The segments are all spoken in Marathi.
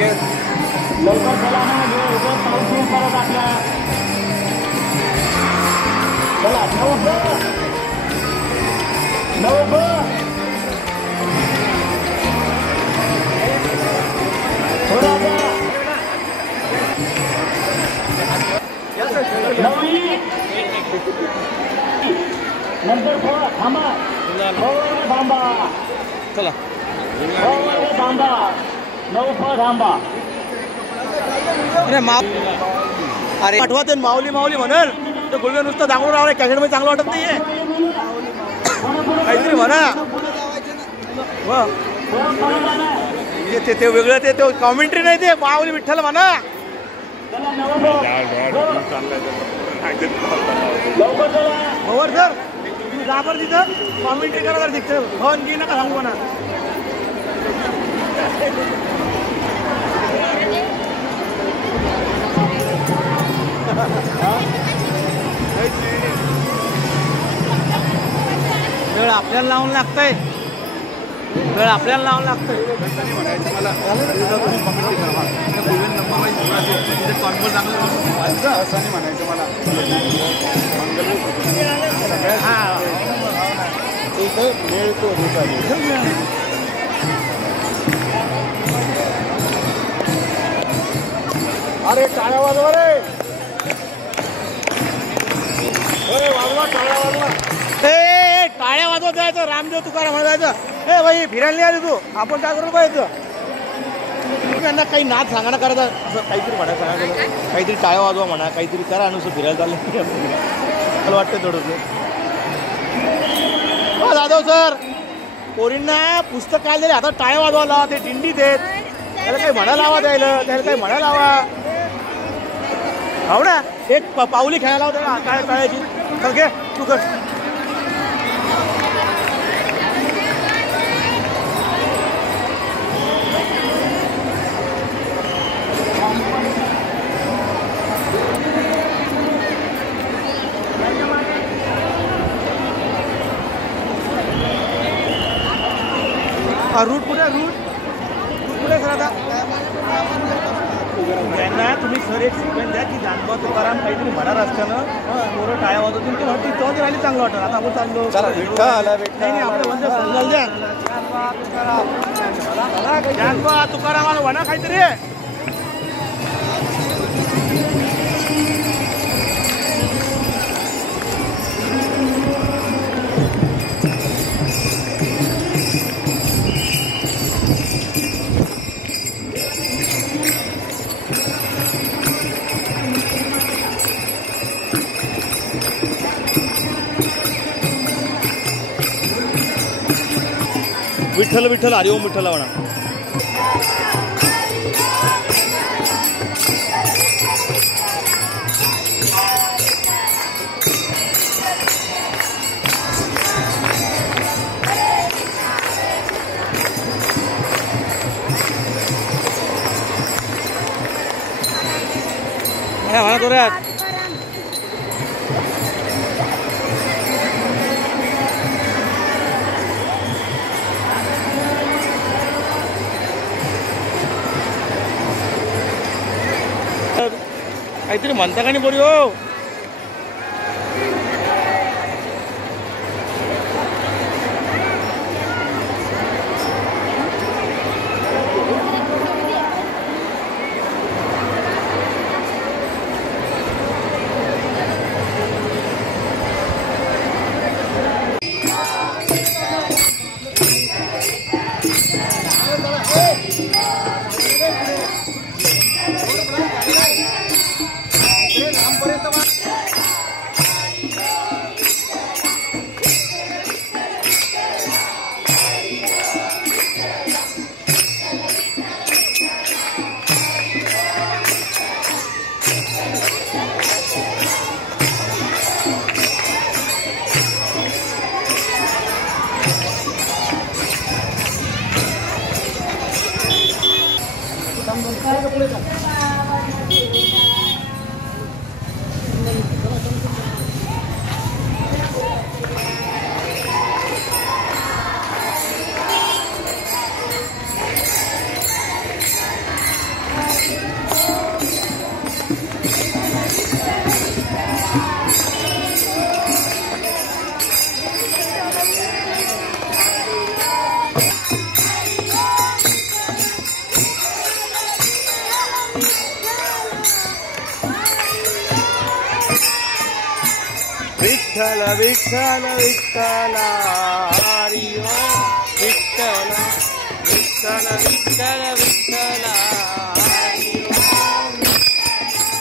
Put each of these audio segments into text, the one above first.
लवकर चला ना, उद्या पाऊस येईल परत आपल्या. चला 9 नंतर थांबा, थांबा, चला थांबा, 9 थांबा. अरे आठवत माऊली माऊली म्हणेल तर गुलवे नुसतं दाखवून राहिलं. कॅसेटमध्ये चांगलं वाटत नाहीये, काहीतरी म्हणा. ते वेगळं, ते कॉमेंट्री नाही, ते माऊली विठ्ठल म्हणा. खबर सर तुम्ही जा बरं तिथं कॉमेंट्री करा बरं तिथं. फोन घे नका सांगू म्हणा. वेळ आपल्याला लावून लागतंय, वेळ आपल्याला लावून लागतंय. मला म्हणायचं मला अरे टाळ्या वाजवा रे, वाजवा टाळ्या वाजवा. ए टाळ्या वाजवत जायचं, रामदेव तुकाराम म्हणायचं. ए बाई फिरायला नाही आली तू, आपण काय करू पाहिजे. त्यांना काही नाच सांगा ना करायचं, असं काहीतरी म्हणा, सांगायचं काहीतरी टाळ्या वाजवा म्हणा, काहीतरी करा. नुसतं फिरायला चाललं मला वाटतं थोडंसं. हो जाधव सर, पोरींना पुस्तक काढलेले हातात टाळ्या वाजवायला, ते दिंडी देत, त्याला काही म्हणा लावा, द्यायला त्याला काही म्हणा लावा. हो ना, एक पाऊली खेळायला होता काय टाळ्याची. चल घे तू कर. रूट कुठे, रूट कुठे सर? आता त्यांना तुम्ही सर एक सेकंड द्या की जानबा तुकाराम काहीतरी म्हणणार असताना पोरं टाळ्या वाजवतील, ते वाटते तेव्हा राहिली चांगलं वाटतं. आता आपण चाललो नाही आपलं म्हणजे समजाल द्या. जानबा तुकारामाला म्हणा काहीतरी. विठ्ठल विठ्ठल हरिओम विठ्ठल म्हणा. म्हणा तो रे. काहीतरी म्हणता का नाही बोरी हो. विठ्ठल विठ्ठल विठ्ठल हरी ओम विठ्ठल विठ्ठल विठ्ठल विठ्ठल हरी ओम.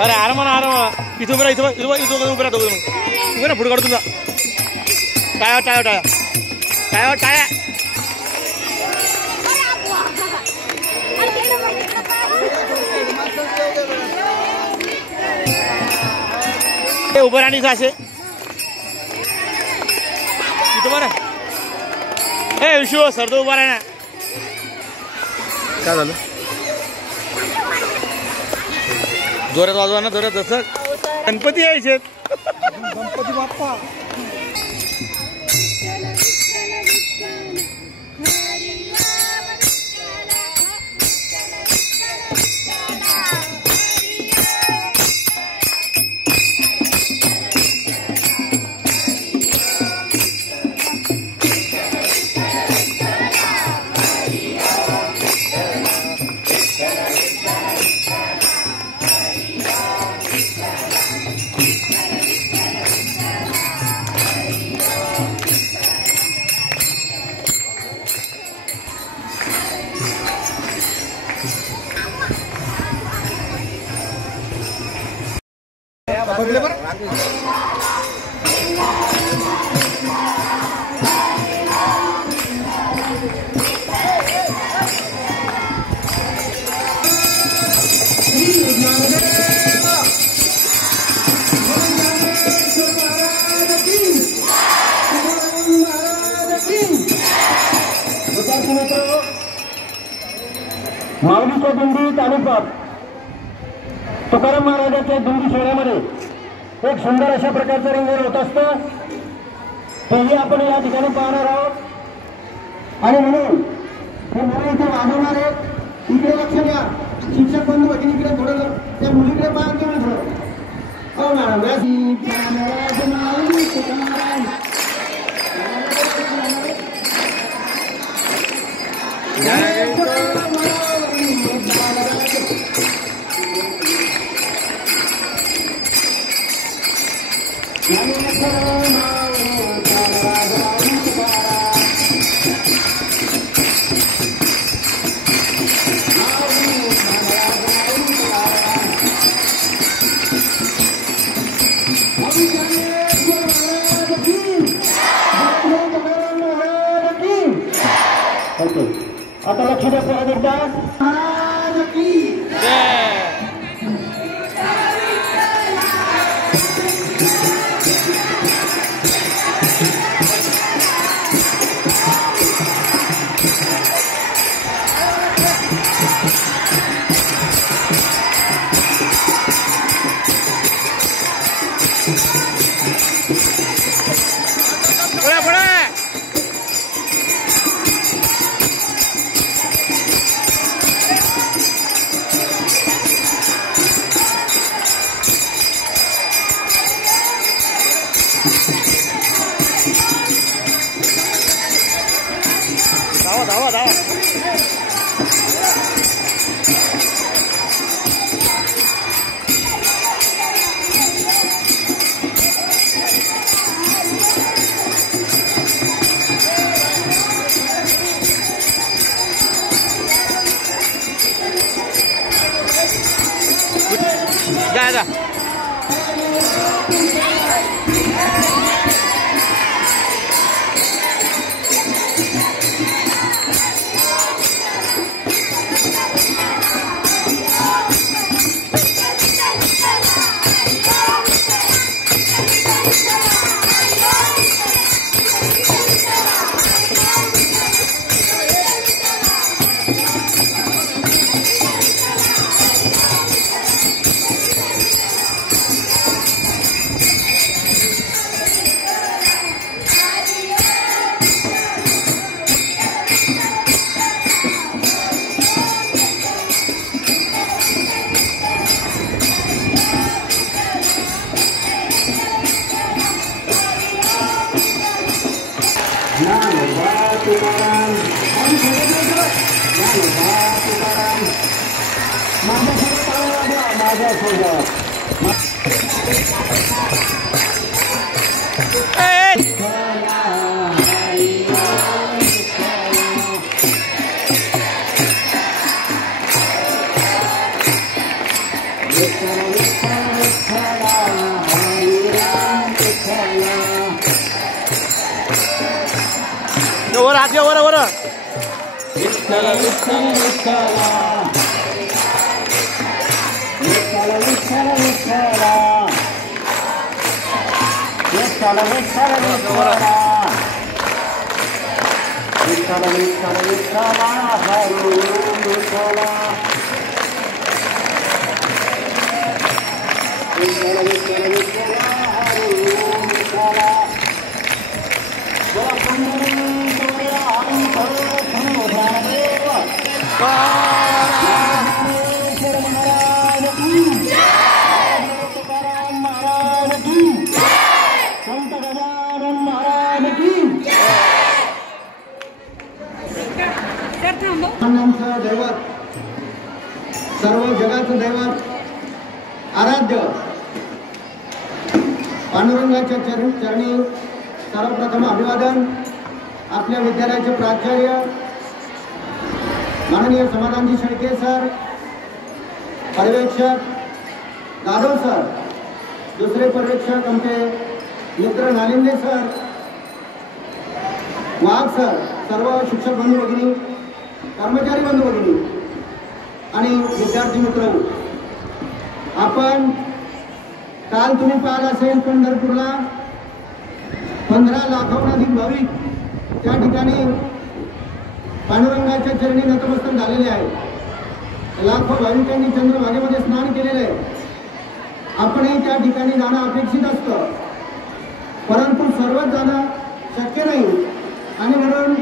अरे आराम ना आराम इथं उभं इथं इथं इथं उभं राहतो उभं पुढे काढतो तुझा टाया टाया टाया टाया टाया उभं राहणे असे इथं बरं हे विशू सरतो उभा राहा ना काय झालं जोरात वाजवा ना जोरात जसं गणपती यायचे गणपती बाप्पा बघले बरं माऊलीच्या दिंडी तालुक्यात तुकाराम महाराजांच्या दिंडी सोहळ्यामध्ये एक सुंदर अशा प्रकारचं रिंगण होत असतं तेही आपण या ठिकाणी पाहणार आहोत. आणि म्हणून हे मुलं इथे वाजवणार आहेत. इकडे लक्ष द्या शिक्षक बंधू भगिनी इकडे थोडं त्या मुलीकडे पाहा तुम्ही थोडं हो मॅडम आता लक्ष द्या परत एकदा महाराज की धावा धावा धावा जा जा माझ्या सोबत वर हात घ्या वर विठ्ठल विठ्ठल विठ्ठला विठ्ठल विठ्ठल विठ्ठला विठ्ठल विठ्ठल विठ्ठला विठ्ठल विठ्ठल विठ्ठला हरी विठ्ठला विठ्ठल विठ्ठल विठ्ठला हरी विठ्ठला संत गजानन महाराज की आमचं दैवत सर्व जगाचं दैवत आराध्य पांडुरंगाच्या चरणी सर्वप्रथम अभिवादन. आपल्या विद्यालयाचे प्राचार्य माननीय समाधानजी शेळके सर, पर्यवेक्षक जाधव सर, दुसरे पर्यवेक्षक आमचे मित्र नालिंदे सर, वाघ सर, सर्व शिक्षक बंधू भगिनी, कर्मचारी बंधू भगिनी आणि विद्यार्थी मित्र, आपण काल तुम्ही पाहिलं असेल पंढरपूरला 15 लाखाहून अधिक भाविक त्या ठिकाणी पांडुरंगाच्या चरणी नतमस्तक झालेले आहे. लाखो भाविकांनी चंद्रभागेमध्ये स्नान केलेले आहे. आपणही त्या ठिकाणी जाणं अपेक्षित असतं, परंतु सर्वच जाणं शक्य नाही आणि म्हणून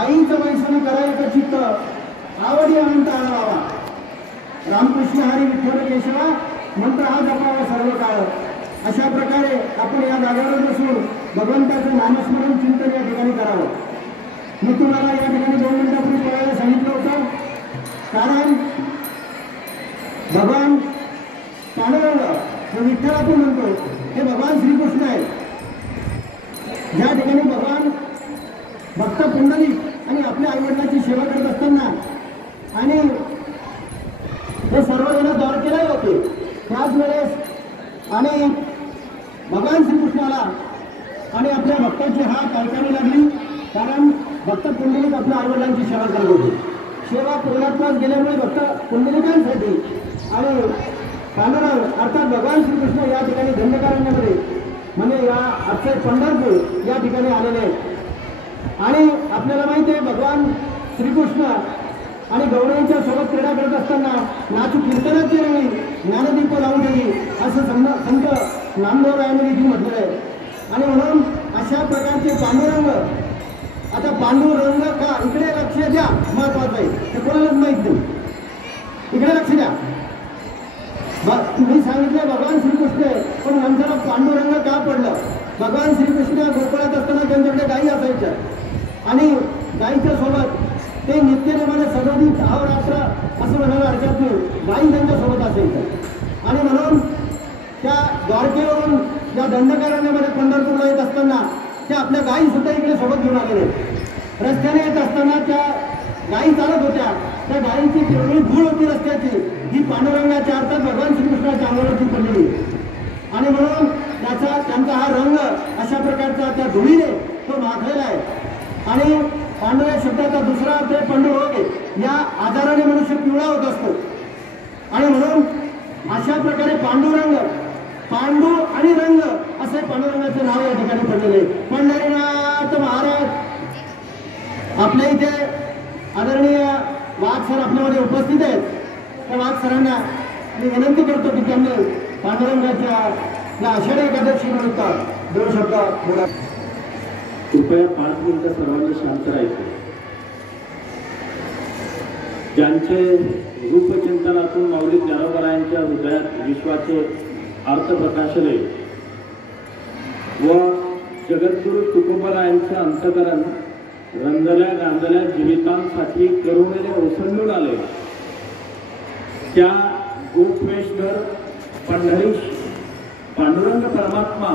आईचं वैष्णव करायचं चित्त आवडी अनंत आणावा. रामकृष्ण हरी विठ्ठल केशवा मंत्र हा जपावा सर्व काळ. अशा प्रकारे आपण या जागेवर बसून भगवंताचं नामस्मरण चिंतन या ठिकाणी करावं. मी तुम्हाला या ठिकाणी 2 मिनिटापूर्वी बोलायला सांगितलं होतं, कारण भगवान पांडुरंग हे विठ्ठल आपण म्हणतो हे भगवान श्रीकृष्ण आहेत. ज्या ठिकाणी भगवान भक्त पुंडलिक आणि आपल्या आईवडिलांची सेवा करत असताना आणि हे सर्वजण द्वारकेलाही होते, त्याच वेळेस आणि भगवान श्रीकृष्णाला आणि आपल्या भक्ताची हाक ऐकावी लागली, कारण भक्त पुंडलिक आपल्या आईवडिलांची सेवा करत होते. सेवा पूर्णत्वास गेल्यामुळे भक्त पुंडलिकांसाठी आणि पांडुरंग अर्थात भगवान श्रीकृष्ण या ठिकाणी दंडकारण्यामध्ये म्हणजे या अक्षय पंढरपूर या ठिकाणी आलेले आहेत. आणि आपल्याला माहिती आहे भगवान श्रीकृष्ण आणि गौरवीच्या सोबत क्रीडा करत असताना नाचू कीर्तनाची रंगी ज्ञानदीप लावून गेली असं संत नामदेवरायांनी देखील म्हटलेलं आहे. आणि म्हणून अशा प्रकारचे पांडुरंग, आता पांडुरंग का इकडे लक्ष द्या, महत्वाचं आहे ते कोणालाच माहित नाही. इकडे लक्ष द्या. तुम्ही सांगितलं भगवान श्रीकृष्ण आहे, पण माणसाला पांडुरंग का पडलं? भगवान श्रीकृष्ण गोकुळात असताना त्यांच्याकडे गायी असायच्या आणि गायीच्या सोबत ते नित्यनेमाने सदोदित अहोरात्र असं म्हणायला हरकत नाही, गायी त्यांच्या सोबत असायच्या. आणि म्हणून त्या द्वारकेवरून त्या दंडकारण्यामध्ये पंढरपूरला येत असताना त्या आपल्या गायी सुद्धा इकडे सोबत घेऊन आलेले. रस्त्याने येत असताना त्या गायी चालत होत्या, त्या गायीची केवढी धूळ होती रस्त्याची, ही पांडुरंगाच्या अर्थात भगवान श्रीकृष्णाच्या अंगावरती पडलेली. आणि म्हणून त्यांचा हा रंग अशा प्रकारचा त्या धुळीने तो माखलेला आहे. आणि पांडू या शब्दाचा दुसरा अर्थ पंडुरोग आहे. या आजाराने मनुष्य पिवळा होत असतो आणि म्हणून अशा प्रकारे पांडुरंग, पांडू आणि रंग असे पांडुरंगाचे नाव या ठिकाणी पडलेले. पंढरीनाथ महाराज आपल्या इथे आदरणीय वाघ सर आपल्यामध्ये उपस्थित आहेत. त्या वाघ सरांना मी विनंती करतो की त्यांनी पांडुरंगाच्या या आषाढी एकादशी निमित्त 2 शब्द बोला. कृपया 5 मिनिटं सर्वांनी शांत राहायचं. ज्यांचे रूपचिंतनातून माऊली ज्ञानोबरायांच्या हृदयात विश्वाचे अर्थ प्रकाशले व जगद्गुरु तुकोबरायांचे अंतकरण रंजल्या गांजल्या जीवितांसाठी करुणेने ओसंडून आले, त्या गोपेश्वर पंढरीश पांडुरंग परमात्मा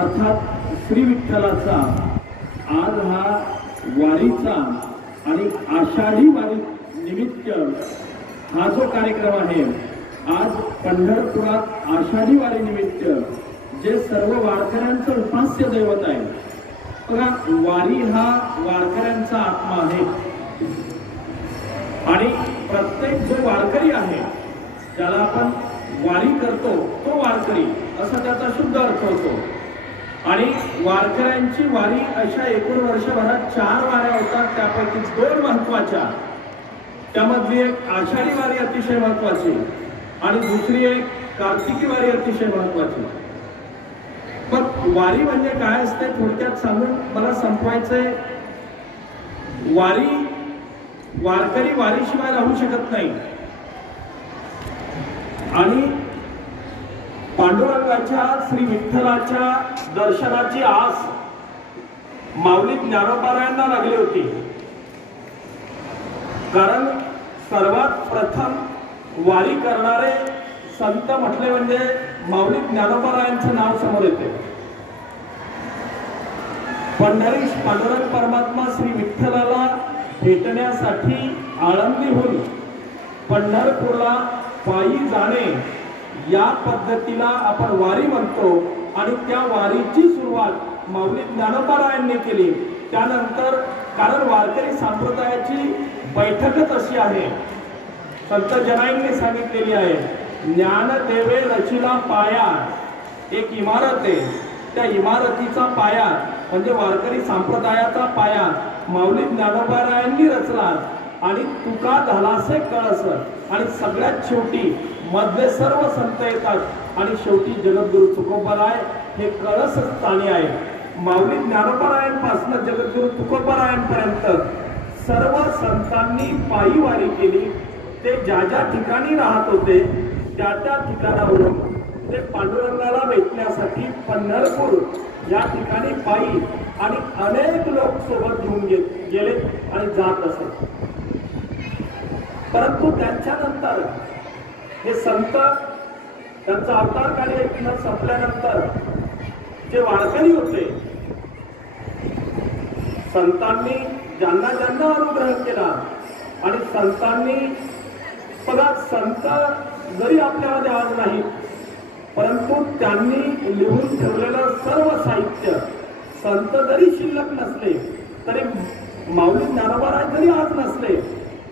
अर्थात श्री विठ्ठलाचा आज हा वारीचा आणि आषाढी वारी निमित्त हा जो कार्यक्रम आहे, आज पंढरपुरात आषाढी वारी निमित्त जे सर्व वारकऱ्यांचं उपास्य दैवत आहे, बघा वारी हा वारकऱ्यांचा आत्मा आहे आणि प्रत्येक जो वारकरी आहे ज्याला आपण वारी करतो तो वारकरी असा त्याचा शुद्ध अर्थ होतो। आणि वारकऱ्यांची वारी अशा एकूण वर्षभरात 4 वाऱ्या होतात, त्यापैकी 2 महत्वाच्या, त्यामधली एक आषाढी वारी अतिशय महत्वाची आणि दुसरी एक कार्तिकी वारी अतिशय महत्वाची। पण वारी म्हणजे काय असते थोडक्यात सांगून मला संपवायचंय। वारकरी वारीशिवाय राहू शकत नाही आणि पांडुरंगाच्या श्री विठ्ठलाच्या दर्शनाची आस माऊली ज्ञानोबारायांना लागली होती, कारण सर्वात प्रथम वारी करणारे संत म्हटले म्हणजे माऊली ज्ञानोबारायांचं नाव समोर येते। पंढरीश पांडुरंग परमात्मा श्री विठ्ठलाला भेटण्यासाठी आळंदीहून पंढरपूरला पायी जाणे या पद्धतीला आपण वारी म्हणतो आणि त्या वारीची सुरुवात माऊली ज्ञानोबारायांनी केली। त्यानंतर कारण वारकरी संप्रदायाची बैठकच अशी आहे, संत जनाईंनी सांगितलेली आहे, ज्ञानदेवे रचिला पाया, एक इमारत आहे, त्या इमारतीचा पाया म्हणजे वारकरी संप्रदायाचा पाया माऊली ज्ञानोबारायांनी रचला आणि तुका झालासे कळस आणि सगळ्यात शेवटी मध्ये सर्व संत येतात आणि शेवटी जगद्गुरु तुकोबाराय हे कळस स्थानी आहे। माऊली ज्ञानोबारायांपासून जगद्गुरु तुकोबारायांपर्यंत सर्व संतांनी पायी वारी केली। ते ज्या ज्या ठिकाणी राहत होते त्या त्या ठिकाणावरून ते पांडुरंगाला भेटण्यासाठी पंढरपूर या ठिकाणी पायी आणि अनेक लोक सोबत घेऊन गेले आणि जात असत। परंतु त्यांच्यानंतर हे संत त्यांचा अवतार कार्य संपल्यानंतर जे वारकरी होते, संतांनी ज्यांना ज्यांना अनुग्रह केला आणि संतांनी बघा संत जरी आपल्यामध्ये आज नाही परंतु त्यांनी लिहून ठेवलेलं सर्व साहित्य संत जरी शिल्लक नसले तरी माऊली ज्ञानोबाराय जरी आज नसले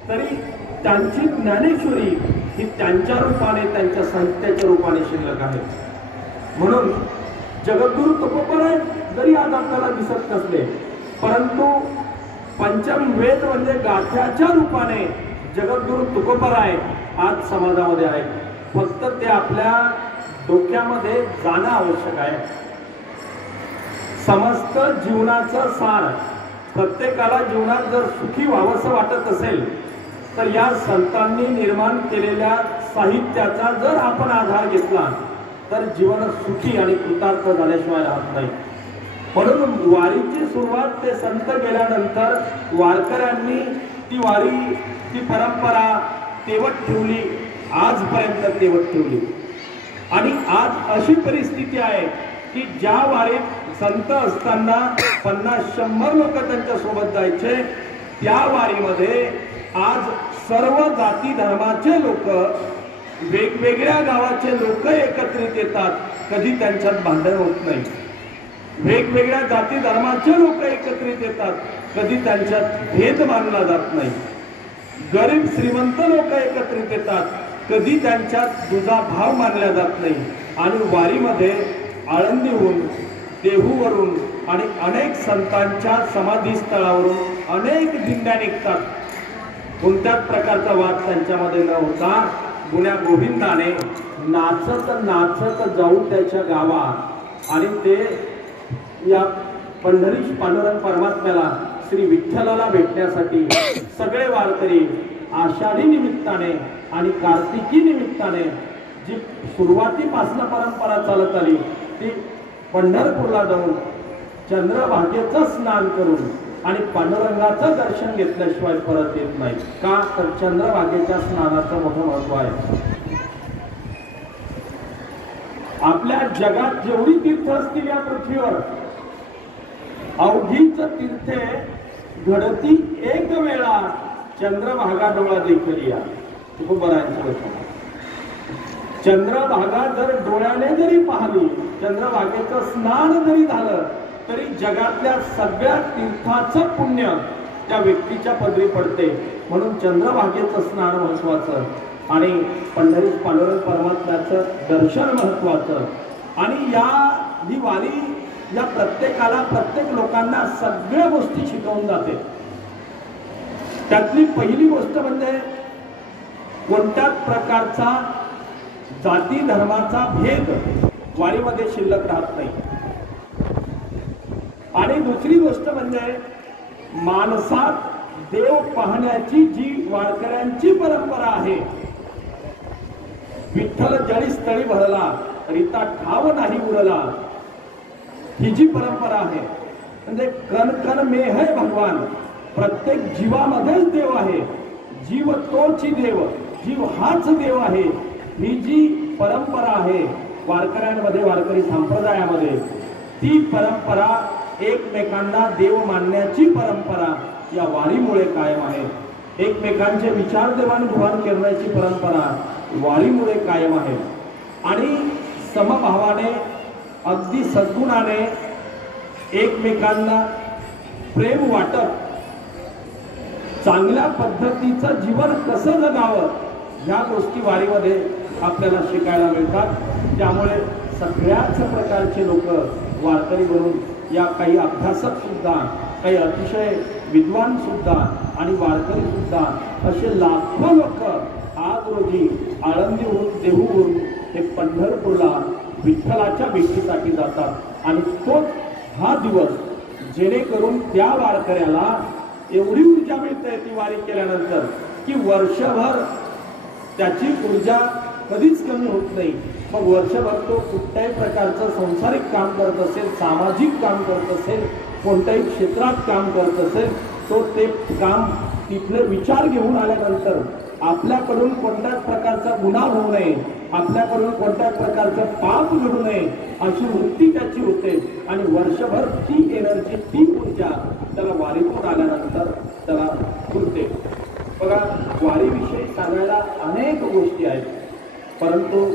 तरी त्यांची ज्ञानेश्वरी ही त्यांच्या रूपाने त्यांच्या साहित्याच्या रूपाने शिल्लक आहे। म्हणून जगद्गुरु तुकोबाराय जरी आज आपल्याला दिसत नसले परंतु पंचम वेद म्हणजे गाथ्याच्या रूपाने जगद्गुरु तुकोबाराय आज समाजामध्ये आहे। फक्त ते आपल्या डोक्यामध्ये जाणं आवश्यक आहे। समस्त जीवनाचं सार प्रत्येकाला जीवनात जर सुखी व्हावंसं वाटत असेल तर या संतांनी निर्माण केलेल्या साहित्याचा जर आपण आधार घेतला तर जीवन सुखी आणि कृतार्थ झाल्याशिवाय राहत नाही। म्हणून वारीची सुरुवात ते संत गेल्यानंतर वारकऱ्यांनी ती वारी ती परंपरा तेवत ठेवली, आजपर्यंत तेवत ठेवली। आणि आज अशी परिस्थिती आहे की ज्या वारीत संत असताना 50-100 लोक त्यांच्या सोबत जायचे, त्या वारीमध्ये आज सर्व जाती धर्माचे लोक, वेगवेगळ्या गावाचे लोक एकत्रित येतात, कधी त्यांच्यात भांडण होत नाही। वेगवेगळ्या जाती धर्माचे लोक एकत्रित येतात, कधी त्यांच्यात भेद मानला जात नाही। गरीब श्रीमंत लोक एकत्रित येतात, कधी त्यांच्यात दुजा भाव मानला जात नाही। आणि वारीमध्ये आळंदीहून, देहूवरून आणि अनेक संतांच्या समाधीस्थळावरून अनेक दिंड्या निघतात। कोणत्याच प्रकारचा वाद त्यांच्यामध्ये न होता गुण्या गोविंदाने नाचत नाचत जाऊन त्याच्या गावात आणि ते या पंढरीश पांडुरंग परमात्म्याला श्री विठ्ठलाला भेटण्यासाठी सगळे वारकरी आषाढी निमित्ताने आणि कार्तिकी निमित्ताने जी सुरुवातीपासून परंपरा चालत आली ती पंढरपूरला जाऊन चंद्रभागेचं स्नान करून आणि पांडुरंगाचं दर्शन घेतल्याशिवाय परत येत नाही। का तर चंद्रभागेच्या स्नानाचं मोठं महत्व आहे। आपल्या जगात जेवढी तीर्थ असतील या पृथ्वीवर अवघीच तीर्थे घडती एक वेळा चंद्रभागा डोळा देखील या. खूप बरायचं चंद्रभागा जर डोळ्याने जरी पाहिली, चंद्रभागेचं स्नान जरी झालं तरी जगातल्या सगळ्या तीर्थाचं पुण्य त्या व्यक्तीच्या पदरी पडते. म्हणून चंद्रभागेचं स्नान महत्वाचं आणि पंढरीत पांडुरंग परमात्म्याचं दर्शन महत्वाचं. आणि ही वारी या प्रत्येकाला, प्रत्येक लोकांना सगळ्या गोष्टी शिकवून जाते. त्यातली पहिली गोष्ट म्हणजे कोणत्याच प्रकारचा जाती धर्माचा भेद वारीमध्ये शिल्लक राहत नाही. आणि दुसरी गोष्ट म्हणजे माणसात देव पाहण्याची जी वारकऱ्यांची परंपरा आहे, विठ्ठल जळी स्थळी भरला रीता ठाव नाही उरला, ही जी परंपरा आहे. म्हणजे कण कण में है भगवान, प्रत्येक जीवामध्येच देव आहे. जीव तोची देव, जीव हाच देव आहे. ही जी परंपरा आहे वारकऱ्यांमध्ये, वारकरी संप्रदायामध्ये, ती परंपरा एकमेकांना देव मानण्याची परंपरा या वारीमुळे कायम आहे. एकमेकांचे विचार देवाणघेवाण करण्याची परंपरा वारीमुळे कायम आहे. आणि समभावाने, अगदी सद्गुणाने एकमेकांना प्रेम वाटत चांगल्या पद्धतीचं जीवन कसं जगावं ह्या गोष्टी वारीमध्ये आपल्याला शिकायला मिळतात. त्यामुळे सगळ्याच प्रकारचे लोक वारकरी बनून या काही अभ्यासक सुद्धा, काही अतिशय विद्वान सुद्धा आणि वारकरी सुद्धा असे लाखो लोक आज रोजी आळंदीहून, देहूहून हे पंढरपूरला विठ्ठलाच्या भेटीसाठी जातात. आणि तोच हा दिवस जेणेकरून त्या वारकऱ्याला एवढी ऊर्जा मिळते ती वारी केल्यानंतर की वर्षभर त्याची ऊर्जा कधीच कमी होत नाही. मग वर्षभर तो कुठल्याही प्रकारचं सांसारिक काम करत असेल, सामाजिक काम करत असेल, कोणत्याही क्षेत्रात काम करत असेल, तो ते काम तिथले विचार घेऊन आल्यानंतर आपल्याकडून कोणत्याच प्रकारचा गुन्हा होऊ नये, आपल्याकडून कोणत्याच प्रकारचं पाप घडू नये अशी वृत्ती त्याची होते. आणि वर्षभर ती एनर्जी, ती ऊर्जा त्याला वारीतून आल्यानंतर त्याला फुलते. बघा, वारीविषयी सांगायला अनेक गोष्टी आहेत, परंतु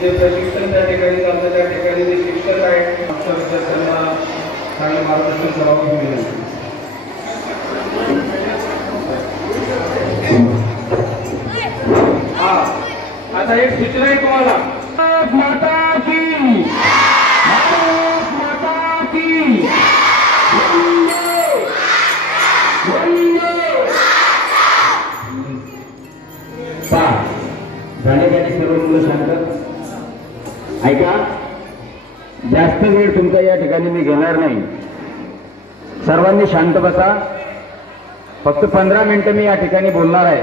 जे प्रशिक्षण त्या ठिकाणी चालतं त्या ठिकाणी जे शिक्षक आहेत आमच्या विद्यार्थ्यांना चांगले मार्गदर्शन करावं ही हा आता एक सूचना आहे तुम्हाला माता की माता की झालेल्याने सर्व मुलं शांत ऐका. जास्त वेळ तुमचा या ठिकाणी मी घेणार नाही. सर्वांनी शांत बसा. फक्त 15 मिनिटं मी या ठिकाणी बोलणार आहे.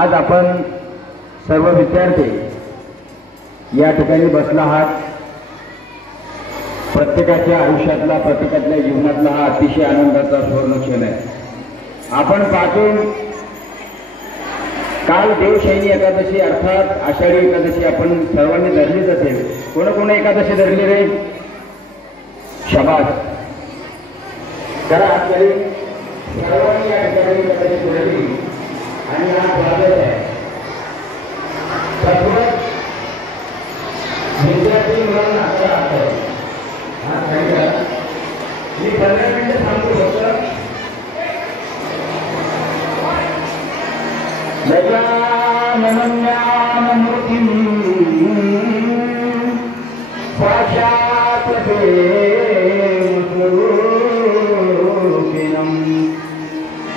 आज आपण सर्व विद्यार्थी या ठिकाणी बसला आहात. प्रत्येकाच्या आयुष्यातला प्रत्येकाच्या जीवनातला हा अतिशय आनंदाचा सुवर्ण क्षण आहे. आपण पाहतो काल देवशैनी एकादशी अर्थात आषाढी एकादशी आपण सर्वांनी धरलीच असेल. कोण एकादशी धरली रे? शबास करा. सर्वांनी या ठिकाणी एकादशी धरली आणि हा स्वागत आहे. विद्यार्थी मुलांना हा सांगितलं मी 15 मिनिटं सांगतो फक्त. गजाननमूर्तिं साक्षात् स्वरूपिणं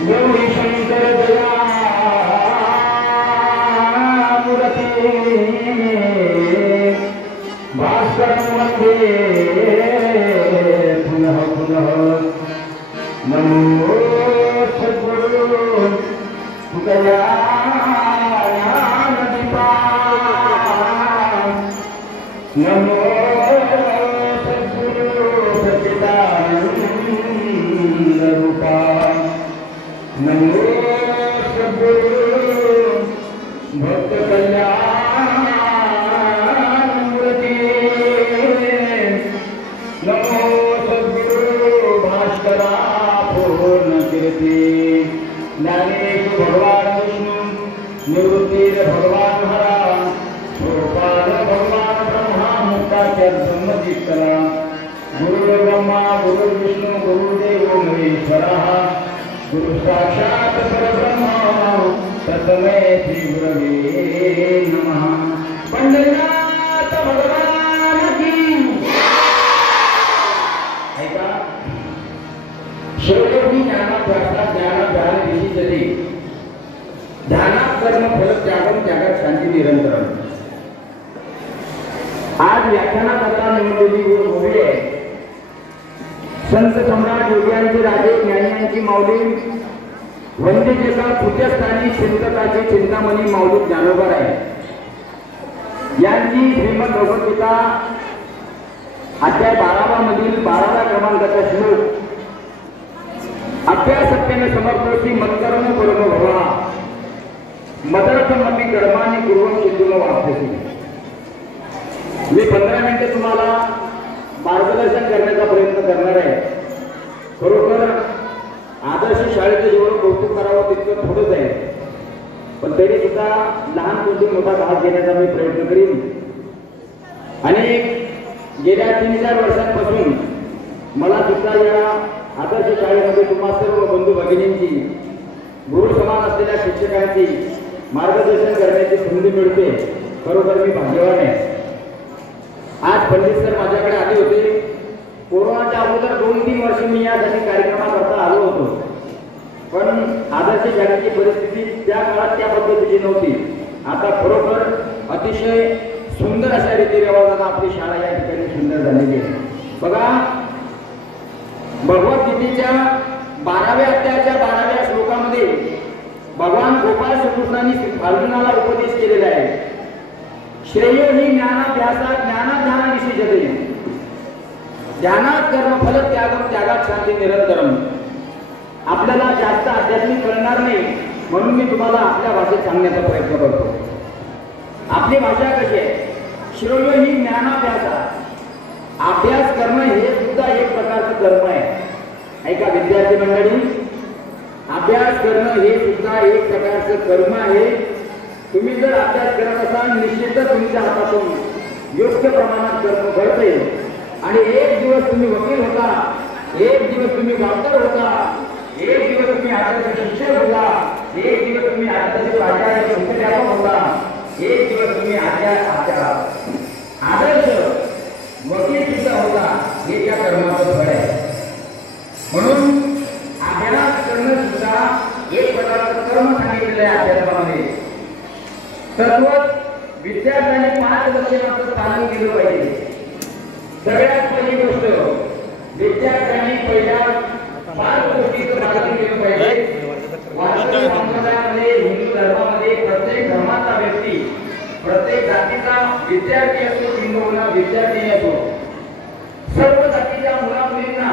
गौरीशंकर दयामूर्ते भास्करं वन्दे पुनः पुनः. नमो सद्गुरु तुकया नमो सद्गुरु सच्चिदानंद रूपा. नमो सद्गुरु भक्त कल्याण मूर्ति. नमो सद्गुरु भास्करा पूर्ण कीर्ति. ज्ञानेश भगवान विष्णु निवृत्तिर भगवान हरा स्वरूपान भगवान ब्रह्मजित करा. गुरु ब्रह्मा गुरु विष्णु गुरुदेव महेश्वरः गुरु साक्षात परब्रह्म तस्मै श्री गुरवे नमः. पंढरीनाथ भगवान की. ऐका शेवटी ज्ञानाभ्यासात ज्ञान दिशी ध्यानात कर्म फल त्यागम त्यागात शांती निरंतर. आज व्याख्यानात आता निवडलेली गुरुभूमी आहे. संत सम्राट योग्यांचे राजे ज्ञानियांची माऊली वंदेजेचा पूज्यस्थानी चिंतकाची चिंतामणी माऊली ज्ञानोबर आहे. यांची श्रीमद भगवद्गीता अध्याय 12 मधील 12व्या क्रमांकाचा श्लोक अभ्यासक्तेने समर्थोसी मत्कर्म परम भवा मदर्थमपि कर्माणि कुर्वन् सिद्धुम वाप्स्यसि. मी 15 मिनिटे तुम्हाला मार्गदर्शन करण्याचा प्रयत्न करणार आहे. खरोखर आदर्श शाळेचं जेवढं कौतुक करावं तितकं थोडंच आहे. पण तरी सुद्धा लहान मुली मोठा भाग घेण्याचा मी प्रयत्न करीन. आणि गेल्या 3-4 वर्षांपासून मला दुःख सुद्धा या आदर्श शाळेमध्ये तुम्हा सर्व बंधू भगिनींची गुरु समान असलेल्या शिक्षकांची मार्गदर्शन करण्याची संधी मिळते. खरोखर मी भाग्यवान आहे. आज पंडित सर माझ्याकडे आले होते. कोरोनाच्या अगोदर 2-3 वर्ष मी यासाठी कार्यक्रमाकरता आलो होतो, पण आदर्श शाळेची परिस्थिती त्या काळात त्या पद्धतीची नव्हती. आता खरोखर अतिशय सुंदर अशा रीतिरिवाजानं आपली शाळा या ठिकाणी सुंदर झालेली आहे. बघा, भगवद्गीतेच्या 12व्या अध्यायाच्या 12व्या श्लोकामध्ये भगवान गोपाळ श्रीकृष्णांनी अर्जुनाला उपदेश केलेला आहे. श्रेय ही ज्ञानाभ्यासा ज्ञानाध्याना विशेषते. ध्यानात कर्म फल त्यागम त्यागात शांती निरंतरम. आपल्याला जास्त आध्यात्मिक कळणार नाही म्हणून मी तुम्हाला आपल्या भाषेत सांगण्याचा प्रयत्न करतो. आपली भाषा कशी आहे? श्रेय ही ज्ञानाभ्यासा. अभ्यास करणं हे सुद्धा एक प्रकारचं कर्म आहे. ऐका विद्यार्थी मंडळी, अभ्यास करणं हे सुद्धा एक प्रकारचं कर्म आहे. तुम्ही जर अभ्यास करत असाल निश्चितच तुमच्या हातातून योग्य प्रमाणात कर्म घडते आणि एक दिवस तुम्ही वकील होता, एक दिवस तुम्ही डॉक्टर होता, एक दिवस तुम्ही आदर्श शिक्षक होता, एक दिवस तुम्ही आदर्श प्राचार्य मुख्याध्यापक होता, एक दिवस तुम्ही आदर्श वकील सुद्धा होता. हे त्या कर्माचं फळ आहे. म्हणून अभ्यास करणं सुद्धा एक प्रकारचं कर्म सांगितलेलं आहे अभ्यासामध्ये. तत्वत विद्यार्थ्यांनी 5 लक्षणांचं पालन केलं पाहिजे. सगळ्यात पहिली गोष्ट, विद्यार्थ्यांनी पहिल्या 5 गोष्टीचं पालन केलं पाहिजे. भारतीय संप्रदायामध्ये, हिंदू धर्मामध्ये प्रत्येक धर्माचा व्यक्ती, प्रत्येक जातीचा विद्यार्थी असो किंवा विद्यार्थी असो, सर्व जातीच्या मुला मुलींना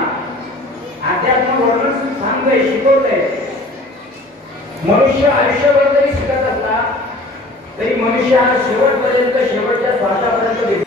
अध्यात्म वर्णन सांगतोय, शिकवतोय. मनुष्य आयुष्यभर जरी शिकत असला तरी मनुष्य हा शेवटपर्यंत, शेवटच्या श्वासापर्यंत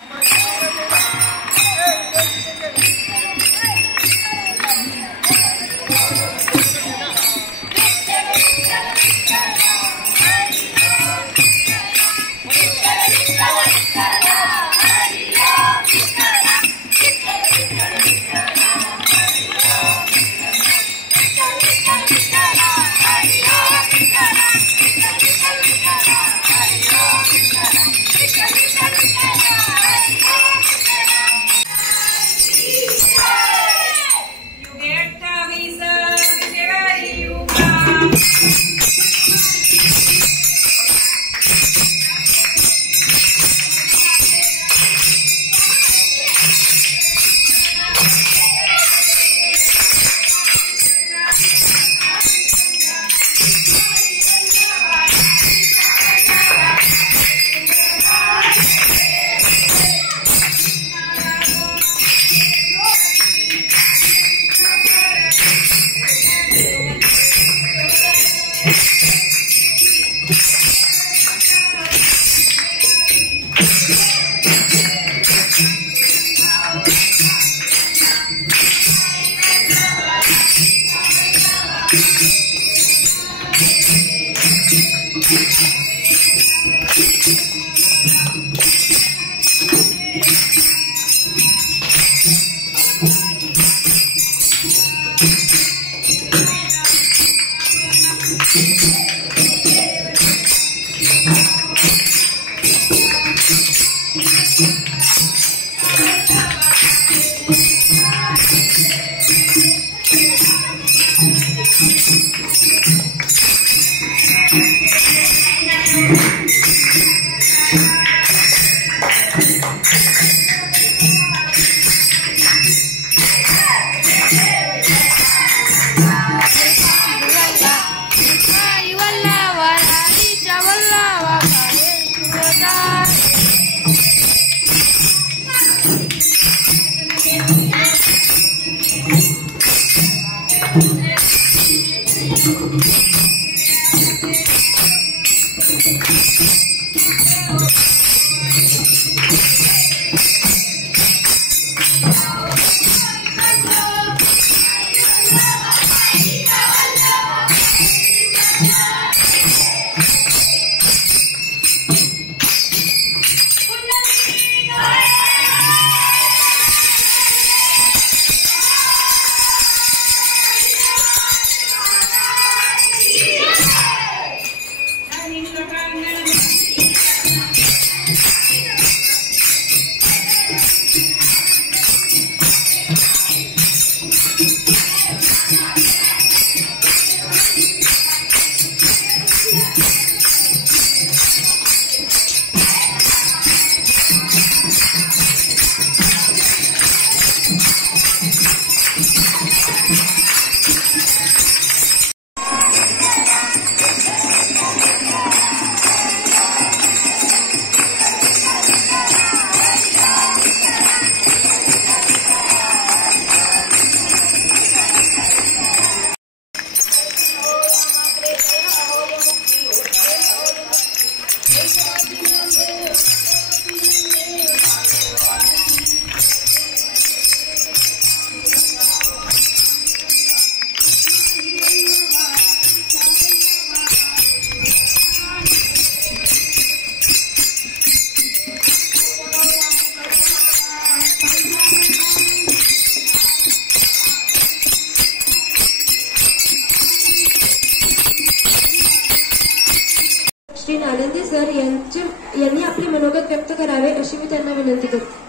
यांनी आपले मनोगत व्यक्त करावे अशी मी त्यांना विनंती करते.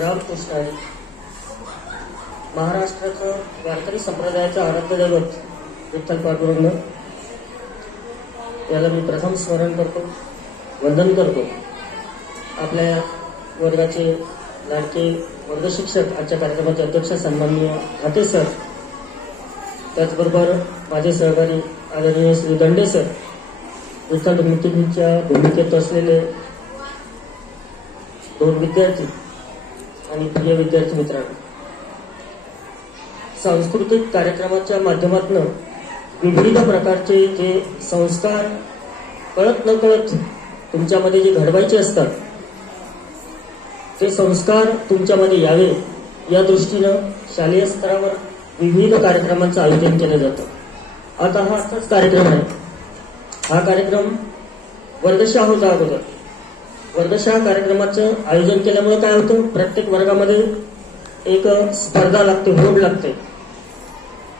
रामकृष्ण आहे. महाराष्ट्राचं वारकरी संप्रदायाचं आराध्य दैवत विठ्ठल पांडुरंग याला मी प्रथम स्मरण करतो, वंदन करतो. आपल्या वर्गाचे लाडके वर्ग शिक्षक, आजच्या कार्यक्रमाचे अध्यक्ष सन्माननीय हाते सर, त्याचबरोबर माझे सहकारी आदरणीय श्री दंडे सर, विठ्ठल रुक्मिणीच्या भूमिकेत असलेले दोन विद्यार्थी आणि प्रिय विद्यार्थी मित्रांनो, सांस्कृतिक कार्यक्रमाच्या माध्यमातून विविध प्रकारचे जे संस्कार कळत न कळत तुमच्यामध्ये जे घडवायचे असतात ते संस्कार तुमच्यामध्ये यावे या दृष्टीनं शालेय स्तरावर विविध कार्यक्रमांचं आयोजन केलं जातं. आता हा असाच कार्यक्रम आहे. हा कार्यक्रम वर्गशाळा होता अगोदर. वर्गशाळा कार्यक्रमाचं आयोजन केल्यामुळे काय होतं, प्रत्येक वर्गामध्ये एक स्पर्धा लागते, होड लागते.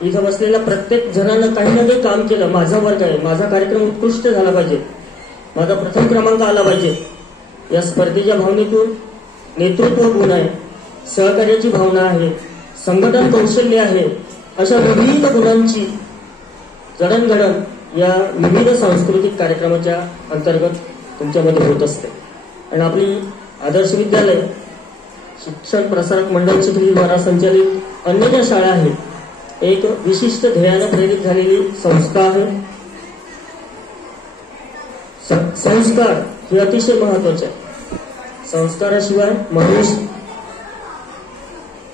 इथं बसलेल्या प्रत्येक जणांना काही ना काही काम केलं. माझा वर्ग आहे, माझा कार्यक्रम उत्कृष्ट झाला पाहिजे, माझा प्रथम क्रमांक आला पाहिजे. या स्पर्धेच्या भावनेतून नेतृत्व गुण आहे, सहकार्याची भावना आहे, संघटन कौशल्य आहे, अशा विविध गुणांची जडणघडण या विविध सांस्कृतिक कार्यक्रमाच्या अंतर्गत तुमच्यामध्ये होत असते. आणि आपली आदर्श विद्यालय शिक्षण प्रसारक मंडळ चिखली द्वारा संचालित अन्य ज्या शाळा आहेत, एक विशिष्ट ध्येयानं प्रेरित झालेली संस्था आहे. संस्कार हे अतिशय महत्वाचे आहे. संस्काराशिवाय माणूस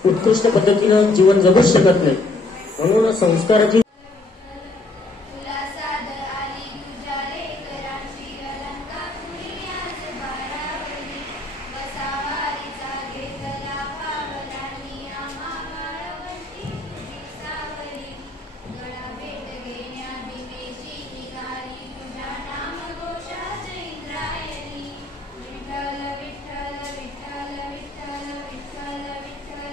उत्कृष्ट पद्धतीनं जीवन जगूच शकत नाही. म्हणून संस्काराची विठ्ठल विठ्ठल विठ्ठल विठ्ठल विठ्ठल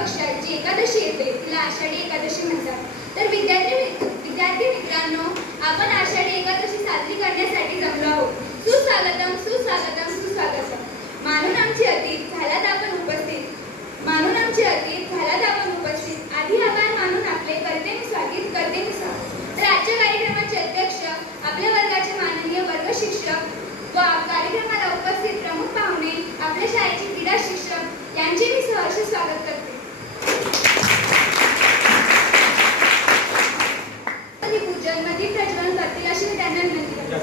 पक्षात जी एकादशी येते तिला आषाढी एकादशी म्हणतात. तर विद्यार्थी मित्रांनो, आपण आषाढी एकादशी साजरी करण्यासाठी जमलो आहोत. सुस्वागतम सुस्वागतम सुस्वागतम. मानून आमचे अतिथी झालात आपण उपस्थित. आधी आभार मानून आपले करते मी स्वागत. तर आजच्या कार्यक्रमाचे अध्यक्ष आपल्या वर्गाचे माननीय वर्ग शिक्षक व कार्यक्रमाला उपस्थित प्रमुख पाहुणे आपल्या शाळेचे क्रीडा शिक्षक यांचे मी सहर्ष स्वागत करते. पूजन मध्ये प्रज्वलन करतील अशी मी त्यांना विनंती करते.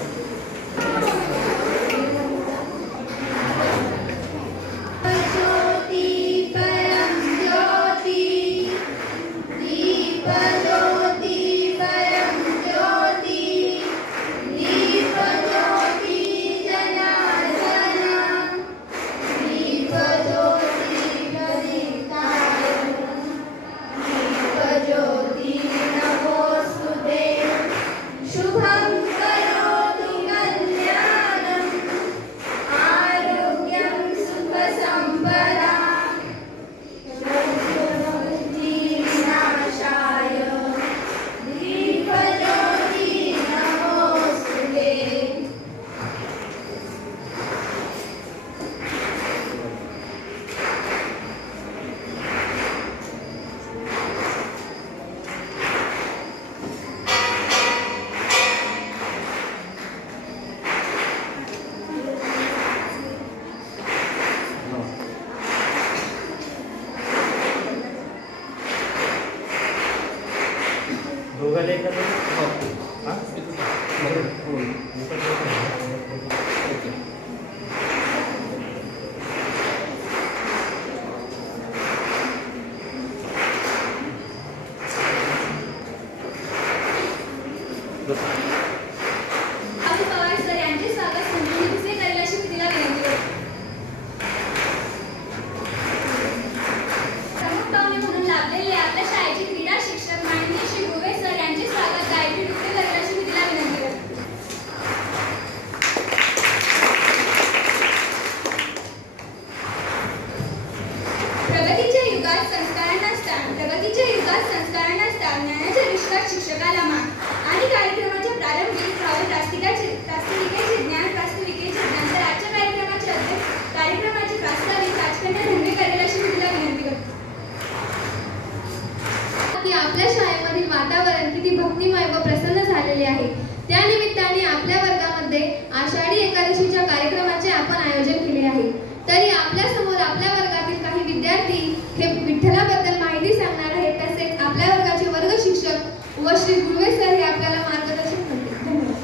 शिक्षकाला मान आणि कार्यक्रमाच्या प्रारंभी प्रास्ताविकेचे ज्ञान तर आजच्या कार्यक्रमाचे प्रास्ताविक राजकन्या धन्य करेल अशी मी तुला विनंती करते. की आपल्या शाळेमधील वातावरण किती भक्तिमय व प्रसन्न झालेले आहे. त्यानिमित्ताने आपल्या वर्गामध्ये आषाढी एकादशीच्या कार्यक्रमाचे आपण आयोजन केले आहे. तरी आपल्या समोर आपल्या वर्गातील काही विद्यार्थी हे विठ्ठलाबद्दल माहिती सांगणार आहेत. तसेच आपल्या वर्गाचे वर्ग शिक्षक व श्री गुरुवे सर हे आपल्याला मार्गदर्शन करतील. धन्यवाद.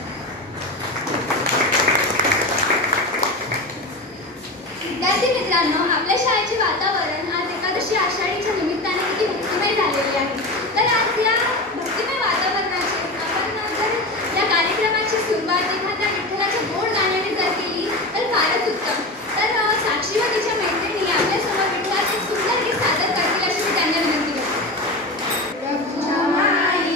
विद्यार्थी मित्रांनो, आपल्या शाळेचे वातावरण आज एकादशी आषाढीच्या निमित्ताने किती भक्तिमय झालेले आहे. तर आज या भक्तिमय वातावरणाची आपण जर या कार्यक्रमाची सुरुवात एखाद्या विठ्ठलाच्या गोड गाण्याने जर केली तर फारच उत्तम. तर साक्षी व तिच्या मैत्रिणी आपल्यासमोर विठ्ठलाचे सुंदर गीत सादर करतील अशी मी त्यांना विनंती करते. रघुमाई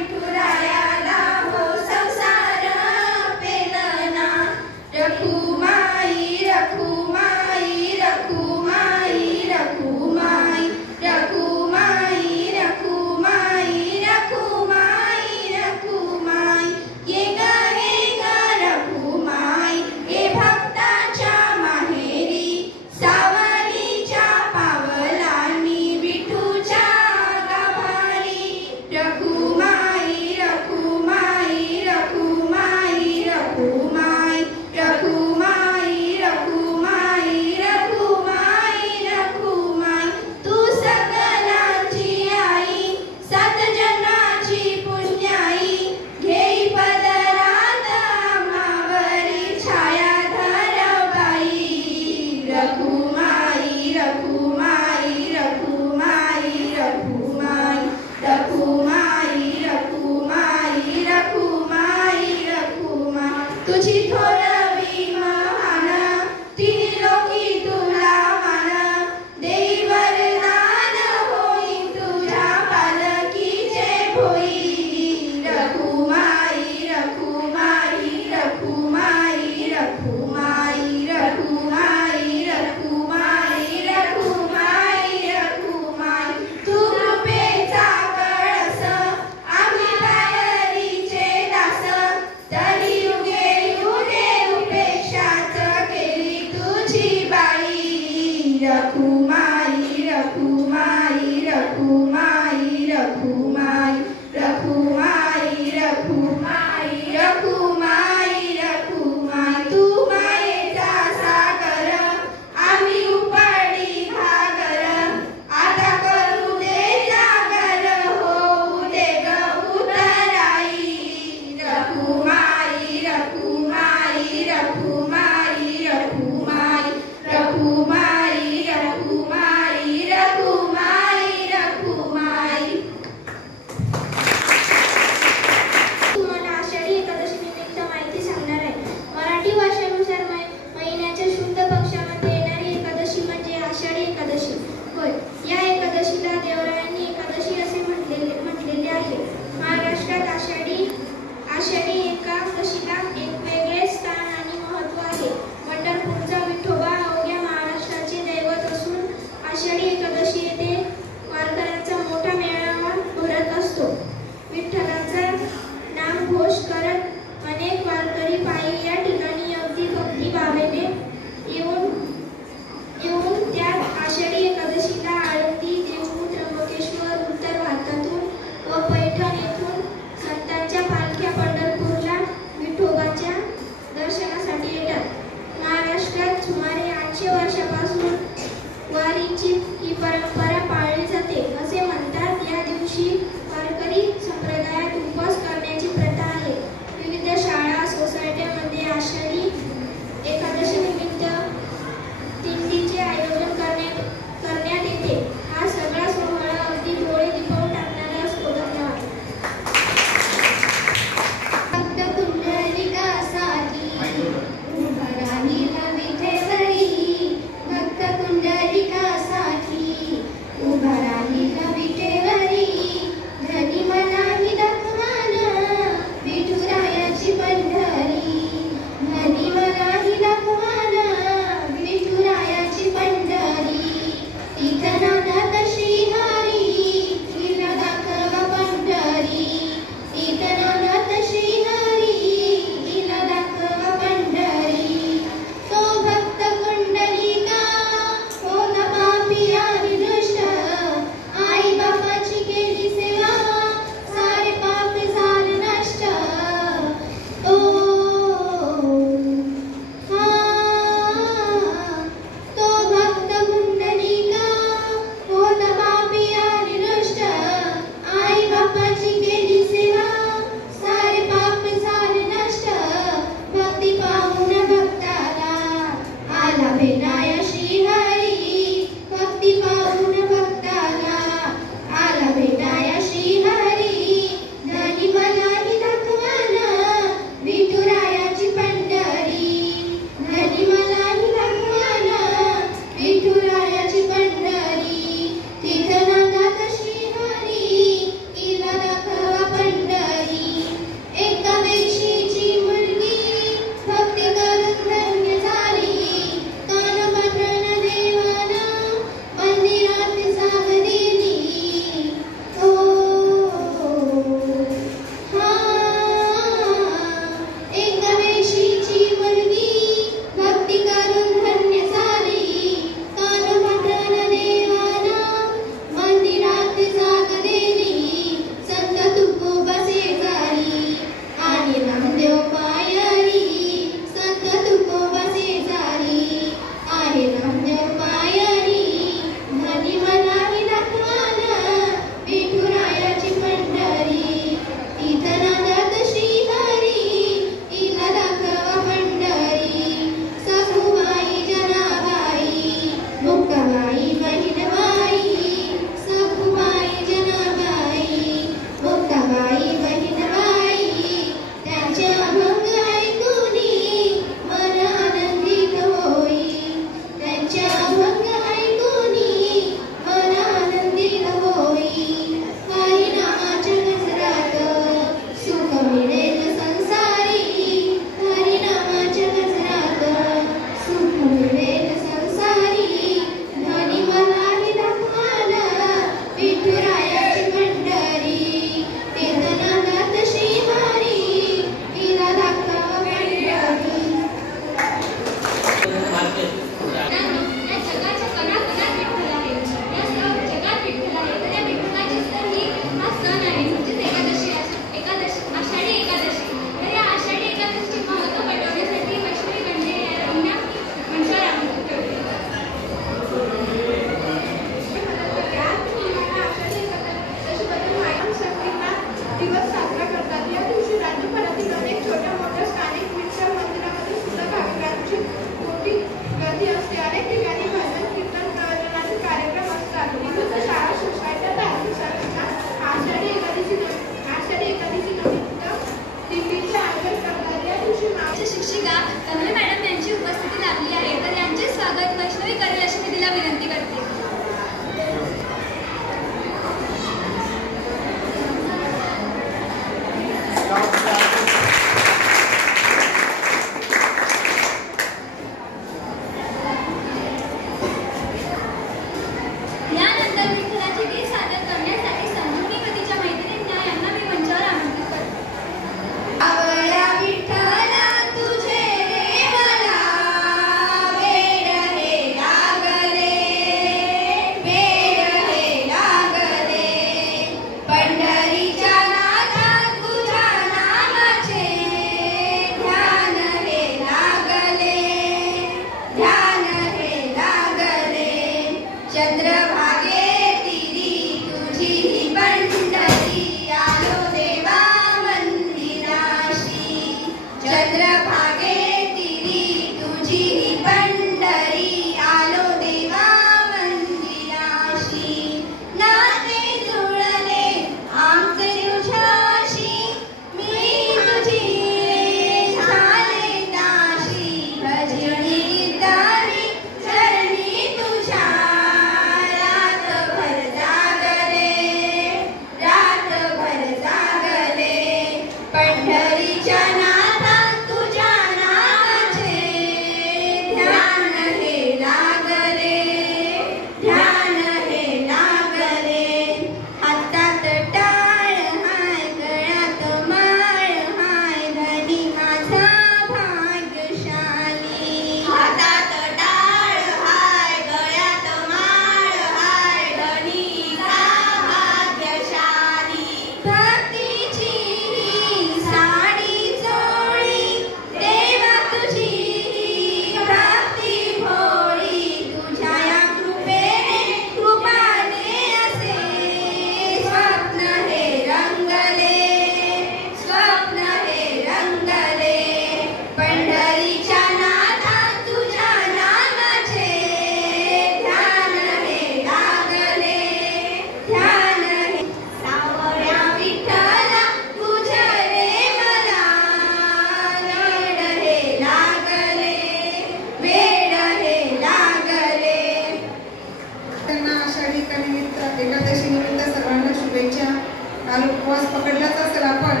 काल उपवास पकडलाच असेल आपण,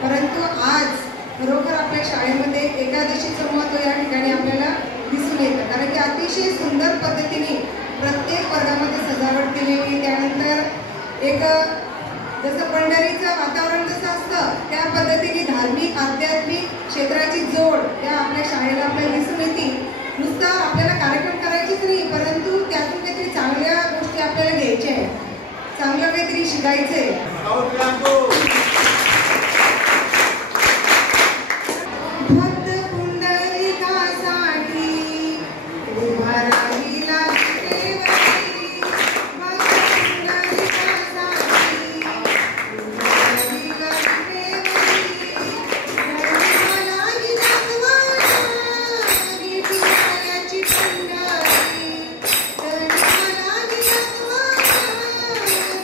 परंतु आज खरोखर आपल्या शाळेमध्ये एकादशीचं महत्त्व या ठिकाणी आपल्याला दिसून येतं. कारण की अतिशय सुंदर पद्धतीने प्रत्येक वर्गामध्ये सजावट केलेली, त्यानंतर एक जसं पंढरीचं वातावरण जसं असतं त्या पद्धतीने धार्मिक आध्यात्मिक क्षेत्राची जोड या आपल्या शाळेला आपल्याला दिसून येते. नुसता आपल्याला कार्यक्रम करायचेच नाही, परंतु त्यातून काहीतरी चांगल्या गोष्टी आपल्याला घ्यायच्या आहेत, चांगलं काहीतरी शिकायचंय. भक्त पुंडलिकासाठी उभा राहिला विटेवरी, भक्त पुंडलिकासाठी उभा राहिला विटेवरी, धर्माला ही दाखवाना विठुरायाची पंढरी, धर्माला ही दाखवाना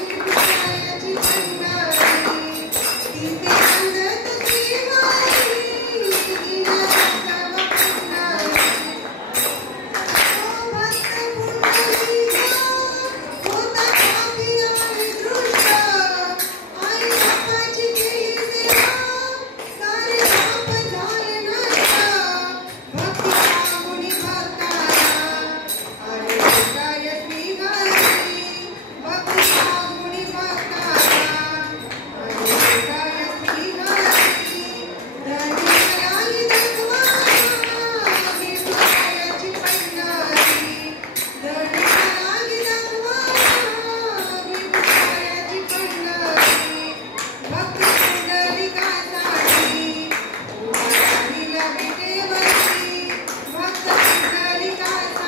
विठुरायाची पंढरी, तिथे अंगत श्रीवारी दिला सवा पंढरी. भक्त पुंडलिका होता पापी आणि दृष्ट, आई बापाची केली सेवा, सारे पाप झाले नष्ट. भक्ती मागुनी भक्ताला आणि काय स्वीकारली, भक्ती मागुनी भक्ताला आणि काय स्वीकारली, धर्मालाही दाखवाना विठुरायाची पंढरी, धर्मालाही दाखवाना विठुरायाची पंढरी. भक्त पुंडलिकासाठी उभा राहिला विटेवरी, भक्त पुंडलिकासाठी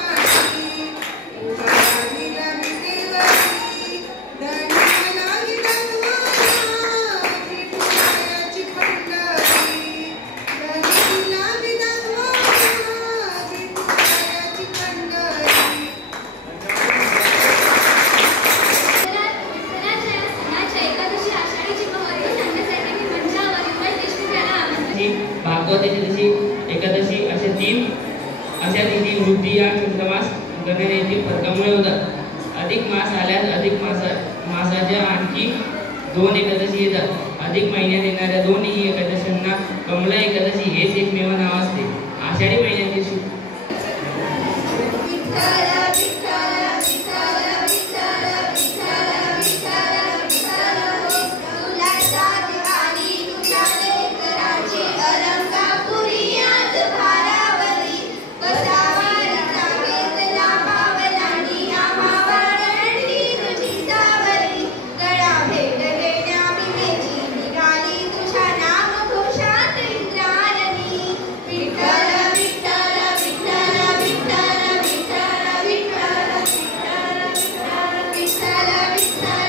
उभा राहिला विटेवरी, धर्मालाही दाखवाना विठुरायाची पंढरी, धर्मालाही दाखवाना विठुरायाची पंढरी. सणाच्या एकादशी आषाढीची महत्त्व सांगण्यासाठी मी मंचावर युवराज देशमुख यांना आमंत्रित भागवताची जशी एकादशी असे 3 अशा तिथी वृद्धी या चंद्रमास गणनेतील फरकामुळे होतात. अधिक मास आल्यास अधिक मासाच्या आणखी 2 एकादशी येतात. अधिक महिन्यात येणाऱ्या 2 एकादशींना कमला एकादशी हेच एकमेव नाव असते. आषाढी महिन्यातील विठ्ठल विठ्ठल विठ्ठल विठ्ठल विठ्ठल विठ्ठल विठ्ठल हो, तुला साथ आली तुझ्या लेकराची अलंकापुरी आज भारावली, कसावारीचा घेतला पावलांनी आम्हा वाढली तुझी सावली, गळा भेट घेण्या विनेची निघाली तुझ्या नामघोषात इंद्रायणी. विठ्ठल विठ्ठल विठ्ठल विठ्ठल विठ्ठल विठ्ठल विठ्ठल विठ्ठल विठ्ठल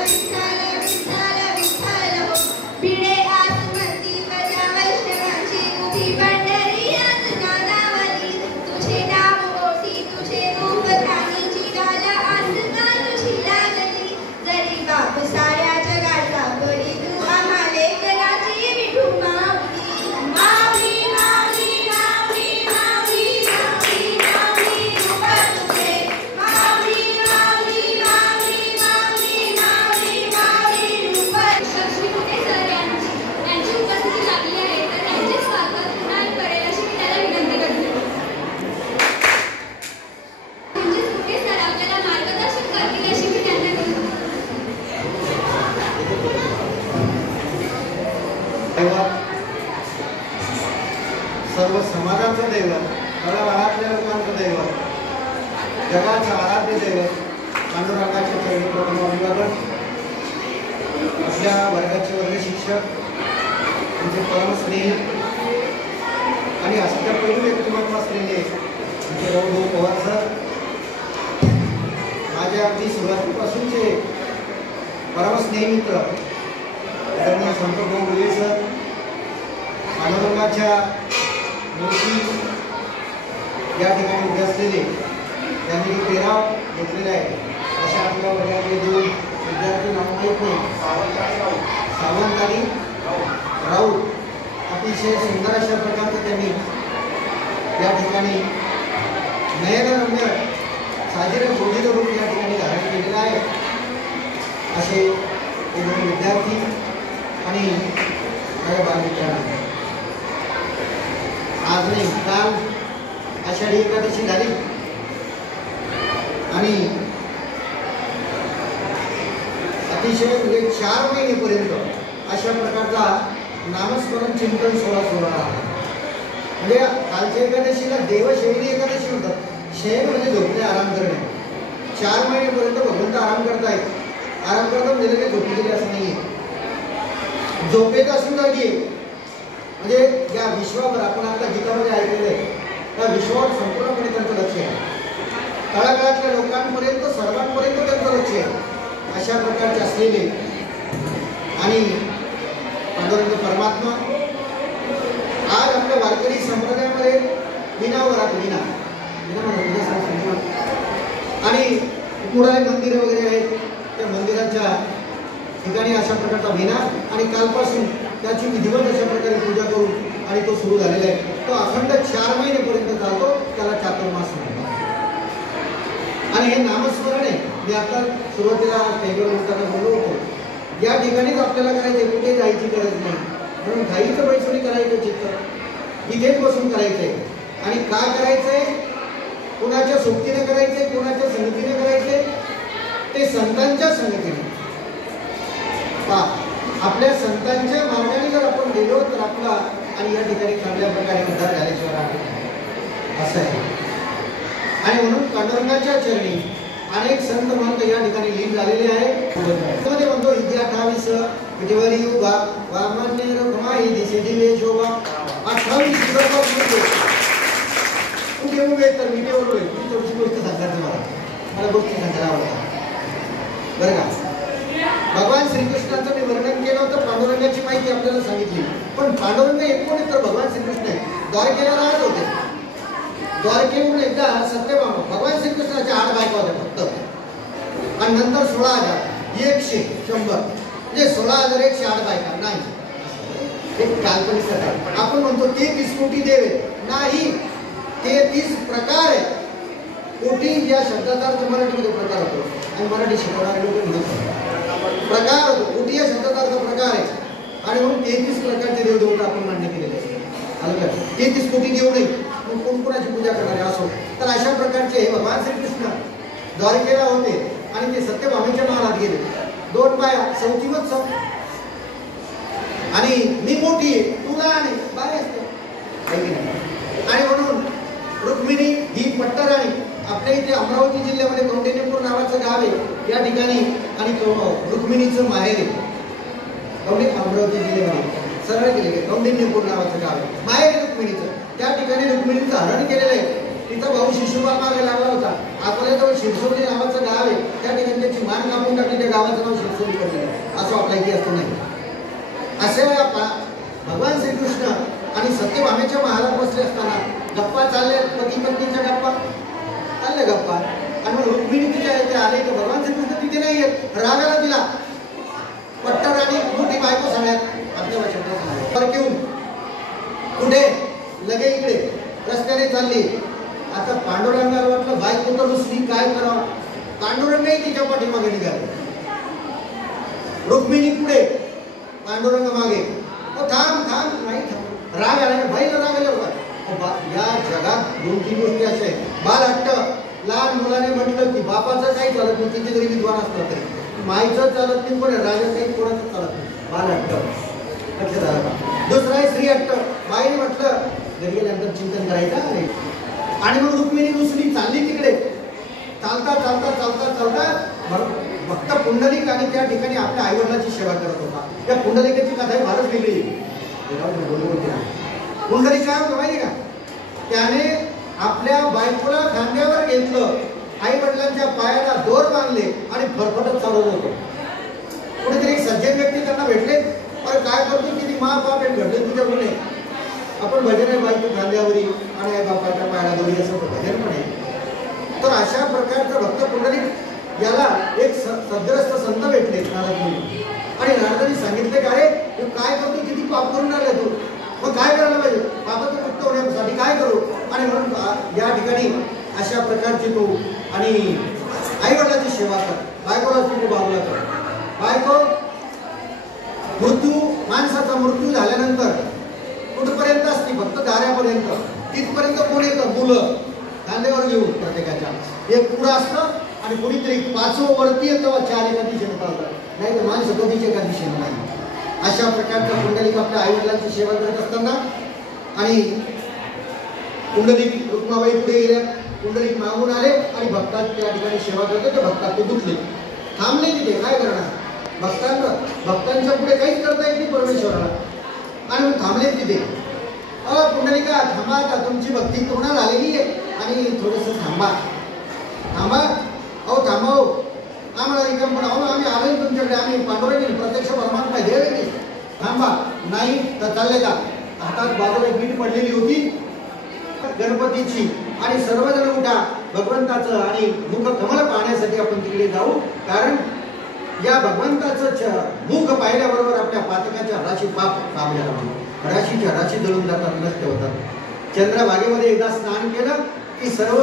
विठ्ठल विठ्ठल विठ्ठल हो, भिडे आसमती प्रजा वैष्णवांची उभी पंढरी आज नादावली, तुझे नाव ओटी तुझे रूप ठाणीची राजा आसना तुझी लागली, जरी बाप साऱ्या जगाचा बळी तू आम्हा लेकराची विठू माऊली. माऊली माऊली माऊली माऊली माऊली माऊली रूप तुझे, माऊली माऊली माऊली माऊली माऊली माऊली रूप. लक्ष्मी कुठे सर यांची उपस्थिती लागली आहे, तर त्यांचे स्वागत पुन्हा करेल अशी मी त्याला विनंती करते. म्हणजे कुठे सर आपल्याला मार्गदर्शन करतील अशी मी त्यांना विनंती करते. दैवत, सर्व समाजाचं दैवत, तळागाळातल्या लोकांचं दैवत, जगाचं आराध्य दैवत पांडुरंगाचे चरणी प्रथम अभिवादन. आपल्या वर्गाचे वर्ग शिक्षक, आमचे परमस्नेही आणि अष्टपैलू व्यक्तिमत्व असलेले आमचे रावभाऊ पवार सर, माझ्या अगदी सुरुवातीपासूनचे परमस्नेही मित्र आदरणीय संत भाऊ गुले सर, पांडुरंगाच्या मूर्ती या ठिकाणी उभे असलेले, त्यांनी पेराव घेतलेला आहे अशा आपल्या वर्गातले 2 विद्यार्थी नाव माहीत नाही, सावंत आणि राऊत, अतिशय सुंदर अशा प्रकारचं त्यांनी या ठिकाणी नयनरम्य साजेरे बोधीचं रूप या ठिकाणी धारण केलेलं आहे. असे विद्यार्थी आणि माझ्या बालमित्रांनो, आज नाही काल आषाढी एकादशी झाली आणि अतिशय म्हणजे 4 महिनेपर्यंत अशा प्रकारचा नामस्मरण चिंतन सोहळा सुरू आहे. म्हणजे कालच्या एकादशीला देवशयनी एकादशी म्हणतात. शयन म्हणजे झोपणे, आराम करणे. 4 महिनेपर्यंत भगवंत आराम करतायत. आराम करतात म्हणजे काही झोपी गेले असं नाहीये. झोपेत असून जागी म्हणजे या विश्वावर आपण आता गीतामध्ये ऐकलेलं आहे, त्या विश्वावर संपूर्णपणे त्यांचं लक्ष आहे. तळागाळातल्या लोकांपर्यंत सर्वांपर्यंत त्यांचं लक्ष आहे. अशा प्रकारचे असलेले आणि पांडुरंग परमात्मा आज आपल्या वारकरी संप्रदायामध्ये विनावरात विना आणि मुरारी मंदिरे वगैरे आहेत, त्या मंदिराच्या ठिकाणी अशा प्रकारचा विना आणि कालपासून त्याची विधिवत अशा प्रकारे पूजा करून आणि तो सुरू झालेला आहे. तो अखंड 4 महिनेपर्यंत चालतो. त्याला चातुर्मास म्हणतात. आणि हे नामस्मरण आहे. मी आता सुरुवातीला स्टेजवर बोलताना बोललो होतो, या ठिकाणीच आपल्याला करायचे, कुठे जायची गरज नाही. म्हणून घाईचं बैसोरी करायचं चित्त इथेच बसून करायचंय. आणि का करायचंय? कोणाच्या सोबतीने करायचंय, कोणाच्या संगतीने करायचंय? ते संतांच्या संगतीने. आपल्या संतांच्या मार्गाने जर आपण गेलो तर आपला आणि या ठिकाणी चांगल्या प्रकारे उद्धार झाल्याशिवाय राहतो असं आहे. आणि म्हणून पांडुरंगाच्या चरणी अनेक संत महंत या ठिकाणी लीन झालेले आहेत. त्यामध्ये म्हणतो विद्या 28 विटेवरी युगा वामने रमाई दिशे दिवे शोभा 28 कुठे उभे तर विटेवर होईल. थोडीशी गोष्ट सांगतात मला गोष्टी सांगायला आवडतात बरं का. भगवान श्रीकृष्णाचं मी वर्णन केलं होतं, पांडुरंगाची माहिती आपल्याला सांगितली. पण पांडुरंग एक कोण तर भगवान श्रीकृष्ण आहे. द्वारकेला राहत होते. द्वारकेहून एकदा सत्यभामा भगवान श्रीकृष्णाच्या 8 बायका होत्या फक्त. आणि नंतर 16,000 100 म्हणजे 16,108 बायका नाही. एक काल्पनिक कथा. आपण म्हणतो 33 कोटी देव नाही, 33 प्रकार आहे. कोटी या शब्दाचा अर्थ मराठीमध्ये प्रकार होतो आणि मराठी शिकवणारे लोक म्हणत प्रकार होतो. कोटी या शब्दाचा अर्थ प्रकार आहे. आणि म्हणून 33 प्रकारचे देवदेवता आपण मान्य केलेले आहे. 33 कोटी देव नाही, कोण कोणाची पूजा करणारे असो. तर अशा प्रकारचे हे भगवान श्रीकृष्ण द्वारकेला होते आणि ते सत्यभामेच्या महालात गेले. 2 बाया सौतीमत आणि मी मोठी आहे, तुला आणि बाय असते. आणि म्हणून रुक्मिणी ही पट्टराणी आपल्या इथे अमरावती जिल्ह्यामध्ये कौंडिन्यपूर नावाचं गाव आहे. या ठिकाणी आणि रुक्मिणीचं माहेर आहे. अमरावती जिल्ह्यामध्ये सरळ केले कौंडिन्यपूर नावाचं गाव आहे. माहेर रुक्मिणीचं. त्या ठिकाणी रुक्मिणीचं हरण केलेलं आहे. तिचा भाऊ शिशुपाल मागे लागला होता. अकोल्याजवळ शिरसोली नावाचं गाव आहे. त्या ठिकाणी त्याची मान कापून टाकली. त्या गावाचं नाव शिरसोली पडलेलं असं आपला इतिहास नाही. असे भगवान श्रीकृष्ण आणि सत्यभामेच्या महालात बसले असताना गप्पा चालल्या, पती पत्नीच्या गप्पा चालल्या गप्पा. आणि मग रुक्मिणी तिच्या इथे आले तर भगवान श्रीकृष्ण तिथे नाही येत. रागाला तिला पट्टराणी मोठी बायको सगळ्यात आपल्या भाषेत घेऊन कुठे लगे इकडे रस्त्याने चालली. आता पांडुरंगाला वाटलं बायको तर दुसरी काय करावं. पांडुरंगही तिच्या पाठीमागे निघाले. रुक्मिणी पुढे, पांडुरंग मागे. थांब थांब नाही थांब. राग आला बाईला राग आला होता. या जगात 2-3 गोष्टी अशा आहेत. बाल हट्ट. लहान मुलाने म्हटलं की बापाचं काही चालत नाही, किती जरी विद्वान असलं तरी. माईचं चालत नाही, पण राजा काही कोणाचं चालत नाही. बाल हट्ट लक्षात आलं का. दुसरा आहे स्त्री हट्ट. बाईने म्हटलं घरी गेल्यानंतर चिंतन करायचं नाही. आणि मग रुक्मिणी दुसरी चालली तिकडे. चालता चालता चालता चालता फक्त पुंडलिक आणि त्या ठिकाणी आपल्या आईवडिलांची सेवा करत होता. त्या पुंडलिकाची कथा ही फारच वेगळी. पुंडलिक काय होतं माहिती का, त्याने आपल्या बायकोला खांद्यावर घेतलं, आई वडिलांच्या पायाला दोर बांधले आणि फरफटत चालवत होतो. कुठेतरी एक सज्जन व्यक्ती त्यांना भेटले. अरे काय करतो, किती मा बाप एक घडले तुझ्या गुन्हे. आपण भजन आहे बायको खांद्यावरी आणि आई बापाच्या पायाला दोरी असं भजन पण आहे. तर अशा प्रकारचं भक्त पुंडलिक याला एक सद्ग्रस्त संत भेटले नारदमुनी. आणि नारदांनी सांगितले का रे तू काय करतो, किती पाप करून आला तू, मग काय करायला पाहिजे, पापाचं मुक्त होण्यासाठी काय करू. आणि म्हणून या ठिकाणी अशा प्रकारची तू आणि आई वडिलांची सेवा कर, बायकोला तू बाजूला कर. बायको माणसाचा मृत्यू झाल्यानंतर कुठपर्यंत असते? फक्त दाऱ्यापर्यंत. तिथपर्यंत कोण येतं? मुलं खांद्यावर घेऊन प्रत्येकाच्या. एक पुढं असतं आणि कोणीतरी पाचवं वरती येतं, चार एका दिशेने चालतात, नाही तर माणसं कधीच एका दिशेने नाही. अशा प्रकारच्या पुंडलिक आपल्या आईवडिलांची सेवा करत असताना आणि पुंडलिक रुक्माबाई पुढे गेल्या. पुंडलिक मागून आले आणि भक्तात त्या ठिकाणी सेवा करते. ते भक्तात ते दुखले, थांबले तिथे. काय करणार? भक्तांच्या पुढे काहीच करता येत नाही परमेश्वराला, आणि मग थांबले तिथे. पुंडलिका थांबा, का तुमची भक्ती पूर्ण झालेली आहे आणि थोडंसं थांबा. थांबा आम्हाला रिकाम पण आम्ही आलोय तुमच्याकडे, आम्ही पांडुरंग प्रत्यक्ष परमात्मा देव आहे. थांबा. नाही तर चालले का? हातात बाजूला एक वीट पडलेली होती गणपतीची, आणि सर्वजण उठा, भगवंताचं आणि मुख कमल पाहण्यासाठी आपण तिकडे जाऊ. कारण या भगवंताचं मुख पाहिल्याबरोबर आपल्या पातकाच्या राशी पाप कामल्या राशीच्या राशी जळून जातात, नष्ट होतात. चंद्रभागेमध्ये एकदा स्नान केलं की सर्व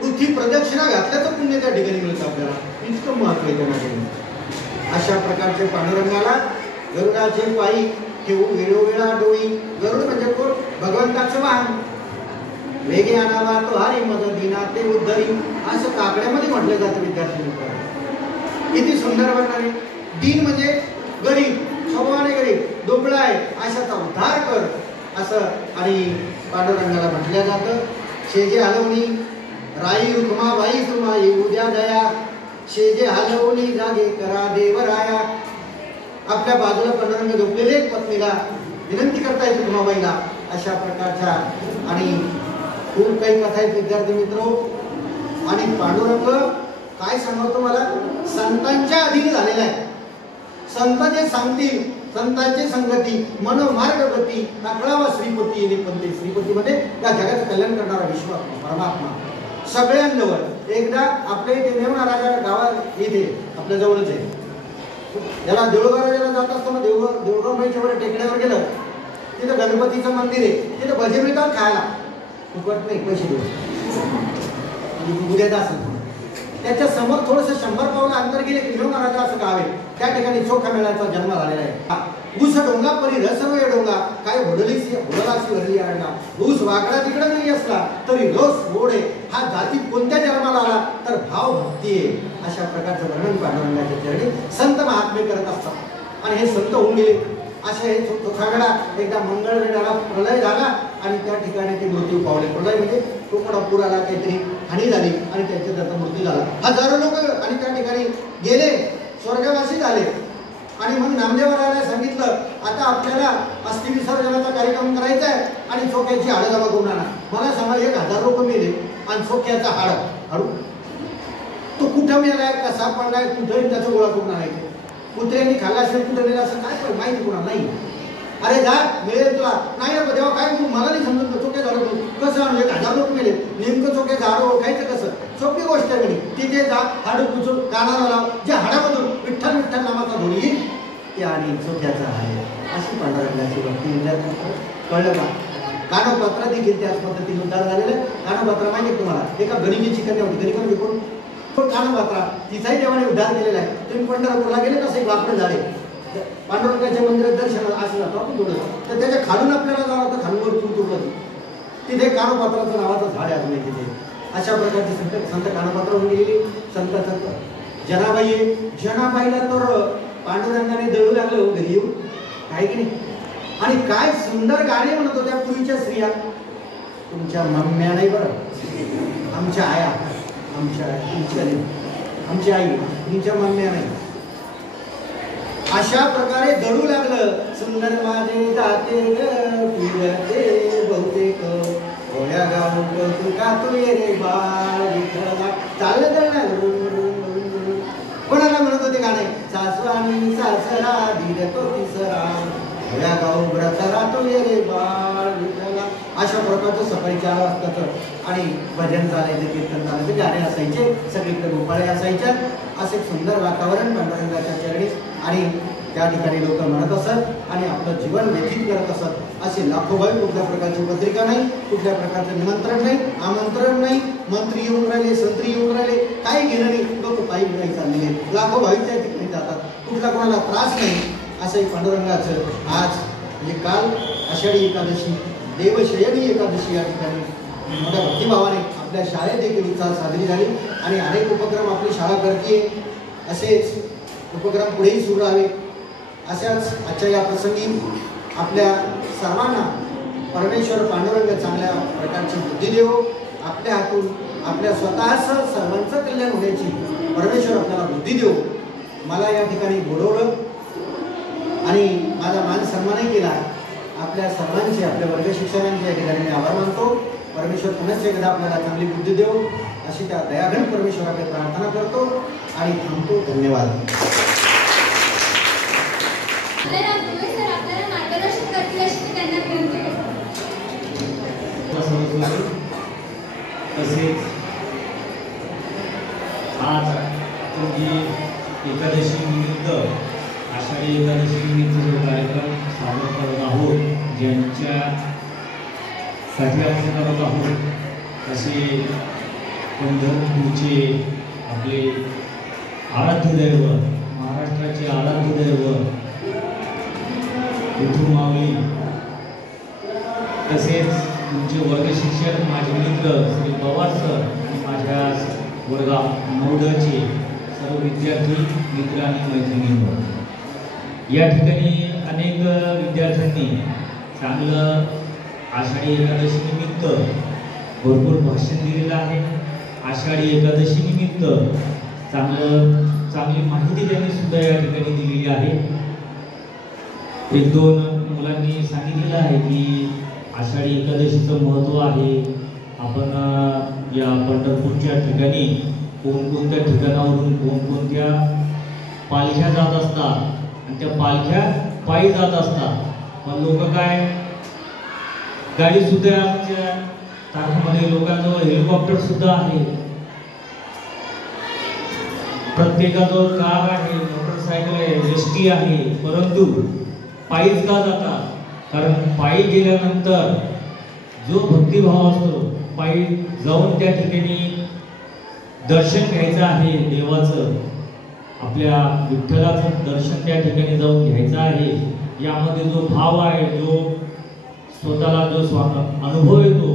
पृथ्वी प्रदक्षिणा घातल्याचं पुण्य त्या ठिकाणी मिळतं आपल्याला. इतकं महत्व आहे त्यांना. अशा प्रकारचे पांडुरंगाला गरुडाचे पायी ठेवू वेळोवेळा डोळी. गरुड म्हणजे कोण? भगवंताचं वाहन. वेगे आणावा तो हरी मग दिना ते उद्धरी, असं काकड्यामध्ये म्हटलं जातं विद्यार्थी मित्रांनो. किती सुंदर वर्णन. दीन म्हणजे गरीब, स्वभावाने गरीब, दुबळा आहे, अशाचा उद्धार कर असं आणि पांडुरंगाला म्हटलं जातं. शेजे हलवणी राई रुक्माबाई तुम्हाई उद्या दया, शेजे हलवणी जागे करा देवराया. आपल्या बाजूला पांडुरंग झोपलेले पत्नीला विनंती करतायत रुक्माबाईला. अशा प्रकारच्या आणि खूप काही कथा आहेत विद्यार्थी मित्र. आणि पांडुरंग काय सांगतो मला? संतांच्या अधीन झालेला आहे. संत जे सांगतील, संतांची संगती मनोमार्ग गती टाकळावा श्रीपती निपंते. श्रीपती म्हणजे त्या जगाचं कल्याण करणारा विश्वात्मा परमात्मा सगळ्यांजवळ. एकदा आपल्या इथे नेवणा राजा गावात इथे आपल्या जवळच आहे. याला देऊळगाव जात असताना देऊळगाव माईच्या वर टेकड्यावर गेलं. तिथं गणपतीचं मंदिर आहे. तिथं भजे मिळतात खायला, फुकट नाही, पैसे देऊ उद्या असेल. त्याच्या समोर थोडंसं 100 पावलं अंतर गेले की नेवणा राजा असं गाव आहे. त्या ठिकाणी चोखा मेळाचा जन्म झालेला आहे. ऊस डोंगा परी रसव डोंगा काय होडलाशी भरली आणला. ऊस वाकडा तिकडे नाही असला तरी रस गोड आहे. हा जातीत कोणत्या जन्माला आला तर भाव भक्ती आहे. अशा प्रकारचं वर्णन पांडुरंगाच्या चरणी संत महात्मे करत असतात. आणि हे संत होऊन गेले. असे हे चोखागडा एकदा मंगळवेढाला प्रलय झाला आणि त्या ठिकाणी ते मृत्यू पावले. प्रलय म्हणजे तो मोठा पूर आला, काहीतरी हानी झाली आणि त्यांच्या त्याचा मृत्यू झाला. हजारो लोक आणि त्या ठिकाणी गेले, स्वर्गवासी झाले. आणि मग नामदेवरायाला सांगितलं आता आपल्याला अस्थि विसर्जनाचा कार्यक्रम करायचा आहे आणि चोख्याची हाडं जमा करून आणा. मला सांगा 1000 लोक मेले आणि चोख्याचा हाडू तो कुठं मेलाय, कसा पडलाय, कुठं त्याचं गोळा करून आणायचं. कुत्र्यांनी खाल्ला असेल, कुठं नेला असं काय पण माहिती कुणा नाही. अरे जा मिळेल तुला नाही ना तेव्हा काय मला नाही समजत. चोखे झाडं कसं आणू? 1000 लोक मेले, नेमकं चोखे झाडं ओळखायचं कसं? सोपी गोष्ट आहे. तिथे जा, हाडं पुचून कानाला लाव, जे हाडामधून विठ्ठल विठ्ठल नामाचा धोडी येईल ते आणि चोख्याचा आहे. अशी पांडुरंगाची भक्ती विद्यार्थी कळलं का? कानोपात्र देखील त्याच पद्धतीने उद्धार झालेलं. कानोपात्र माहिती तुम्हाला? एका गणितीची कन्या होती. गणित विकून कानोपात्रा तिचाही देवाने उद्धार केलेला आहे. तुम्ही पंढरपूरला गेले कसं एक वाकडं झाडे पांडुरंगाच्या मंदिरात दर्शनाला असं जातो आपण थोडं, तर त्याच्या खालून आपल्याला जावं लागतं. खालून तुरलं तिथे कानोपात्राचं नावाचं झाड आहे अजून तिथे. अशा प्रकारचे संत कानोपात्र होऊन गेलेली. संत जनाबाई आहे. जनाबाईला तर पांडुरंगाने दळू लागलं घरी येऊन, काय की नाही. आणि काय सुंदर गाणे म्हणत होत्या पूर्वीच्या स्त्रिया. तुमच्या मम्म्या नाही बरं, आमच्या आया, आमची आई, तुमच्या मम्म्या नाही. अशा प्रकारे दळू लागलं. सुंदर माझे जाते फिरते बहुतेक गोळ्या गाव तुका तू ये रे बाळ विठ्ठला. चाललं दळणार. कोणाला म्हणत होते गाणे? सासू आणि सासरा धीर तो तिसरा गोळ्या गाव व्रत राहतो ये रे बाळ विठ्ठला. अशा प्रकारचं सकाळी 4 वाजताचं आणि भजन चालायचं, कीर्तन चालायचं, गाणे असायचे, सगळीकडे गोपाळे असायच्या. असे सुंदर वातावरण पांडुरंगाच्या चरणी आणि त्या ठिकाणी लोक म्हणत असत आणि आपलं जीवन व्यतीत करत असत. असे लाखो भाई. कुठल्या प्रकारची पत्रिका नाही, कुठल्या प्रकारचं निमंत्रण नाही, आमंत्रण नाही. मंत्री येऊन राहिले, संत्री येऊन राहिले, काही घेणं नाही. लोक पायी पायी चाललेले लाखो भाई त्या ठिकाणी जातात. कुठला कोणाला त्रास नाही. असंही पांडुरंगाचं आज म्हणजे काल आषाढी एकादशी देवशयनी एकादशी या ठिकाणी मोठ्या भक्तिभावाने आपल्या शाळेत देखील साजरी झाली आणि अनेक उपक्रम आपली शाळा करते असेच उपक्रम पुढेही सुरू राहावे. अशाच आजच्या या प्रसंगी आपल्या सर्वांना परमेश्वर पांडुरंग चांगल्या प्रकारची बुद्धी देवो. आपल्या हातून आपल्या स्वतःचं सर्वांचं कल्याण होण्याची परमेश्वर आपल्याला बुद्धी देवो. मला या ठिकाणी बोलवलं आणि माझा मान सन्मानही केला. आपल्या सर्वांचे आपल्या वर्ग शिक्षकांचे या ठिकाणी मी आभार मानतो. परमेश्वर पुन्हा एकदा आपल्याला चांगली बुद्धी देवो अशी त्या दयाघन परमेश्वराकडे प्रार्थना करतो आणि थांबतो. धन्यवाद. तसेच आज जी एकादशी निमित्त आषाढी एकादशी निमित्त जो कार्यक्रम सादर करत आहोत ज्यांच्यासाठी आपण करत आहोत असे पंढरपूरचे आपले आराध्य दैवत महाराष्ट्राचे आराध्य दैवत विठू माऊली तसेच तुमचे वर्ग शिक्षक माझे मित्र श्री पवार सर आणि माझ्या वर्गा 9चे सर्व विद्यार्थी मित्र आणि मैत्रिणींवर या ठिकाणी अनेक विद्यार्थ्यांनी चांगलं आषाढी एकादशी निमित्त भरपूर भाषण दिलेलं आहे. आषाढी एकादशी निमित्त चांगली माहिती त्यांनी सुद्धा या ठिकाणी दिलेली आहे. 1-2 मुलांनी सांगितलेलं आहे की आषाढी एकादशीचं महत्त्व आहे. आपण या पंढरपूरच्या ठिकाणी कोणकोणत्या ठिकाणावरून कोणकोणत्या पालख्या जात असतात आणि त्या पालख्या पायी जात असतात. पण लोक काय गाडीसुद्धा आमच्या तारखामध्ये लोकांजवळ हेलिकॉप्टर सुद्धा आहे, प्रत्येकाजवळ कार आहे, मोटरसायकल आहे, एसटी आहे, परंतु पायीच का जातात? कारण पायी गेल्यानंतर जो भक्तिभाव असतो पायी जाऊन त्या ठिकाणी दर्शन घ्यायचं आहे देवाचं, आपल्या विठ्ठलाचं दर्शन त्या ठिकाणी जाऊन घ्यायचं आहे. यामध्ये जो भाव आहे, जो स्वतःला जो अनुभव येतो,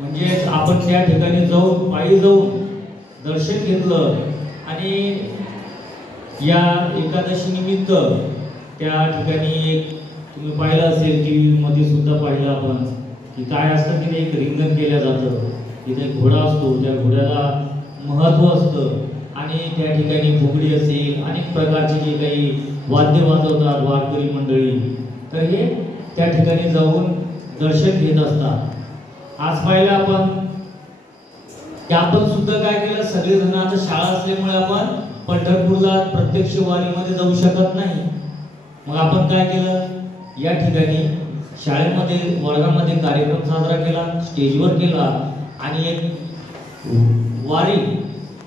म्हणजेच आपण त्या ठिकाणी जाऊन पायी जाऊन दर्शन घेतलं आणि या एकादशी निमित्त त्या ठिकाणी तुम्ही पाहिलं असेल टीव्हीमध्ये सुद्धा पाहिलं आपण की काय असतं की एक रिंगण केलं जातं. तिथे घोडा असतो, त्या घोड्याला महत्त्व असतं आणि त्या ठिकाणी फुगडी असेल अनेक प्रकारचे जे काही वाद्य वाजवतात वारकरी मंडळी, तर हे त्या ठिकाणी जाऊन दर्शन घेत असतात. आज पाहिलं आपण की आपण सुद्धा काय केलं, सगळेजण आता शाळा असल्यामुळे आपण पंढरपूरला प्रत्यक्ष वारीमध्ये जाऊ शकत नाही. मग आपण काय केलं, या ठिकाणी शाळेमध्ये वर्गामध्ये कार्यक्रम साजरा केला, स्टेजवर केला आणि एक वारी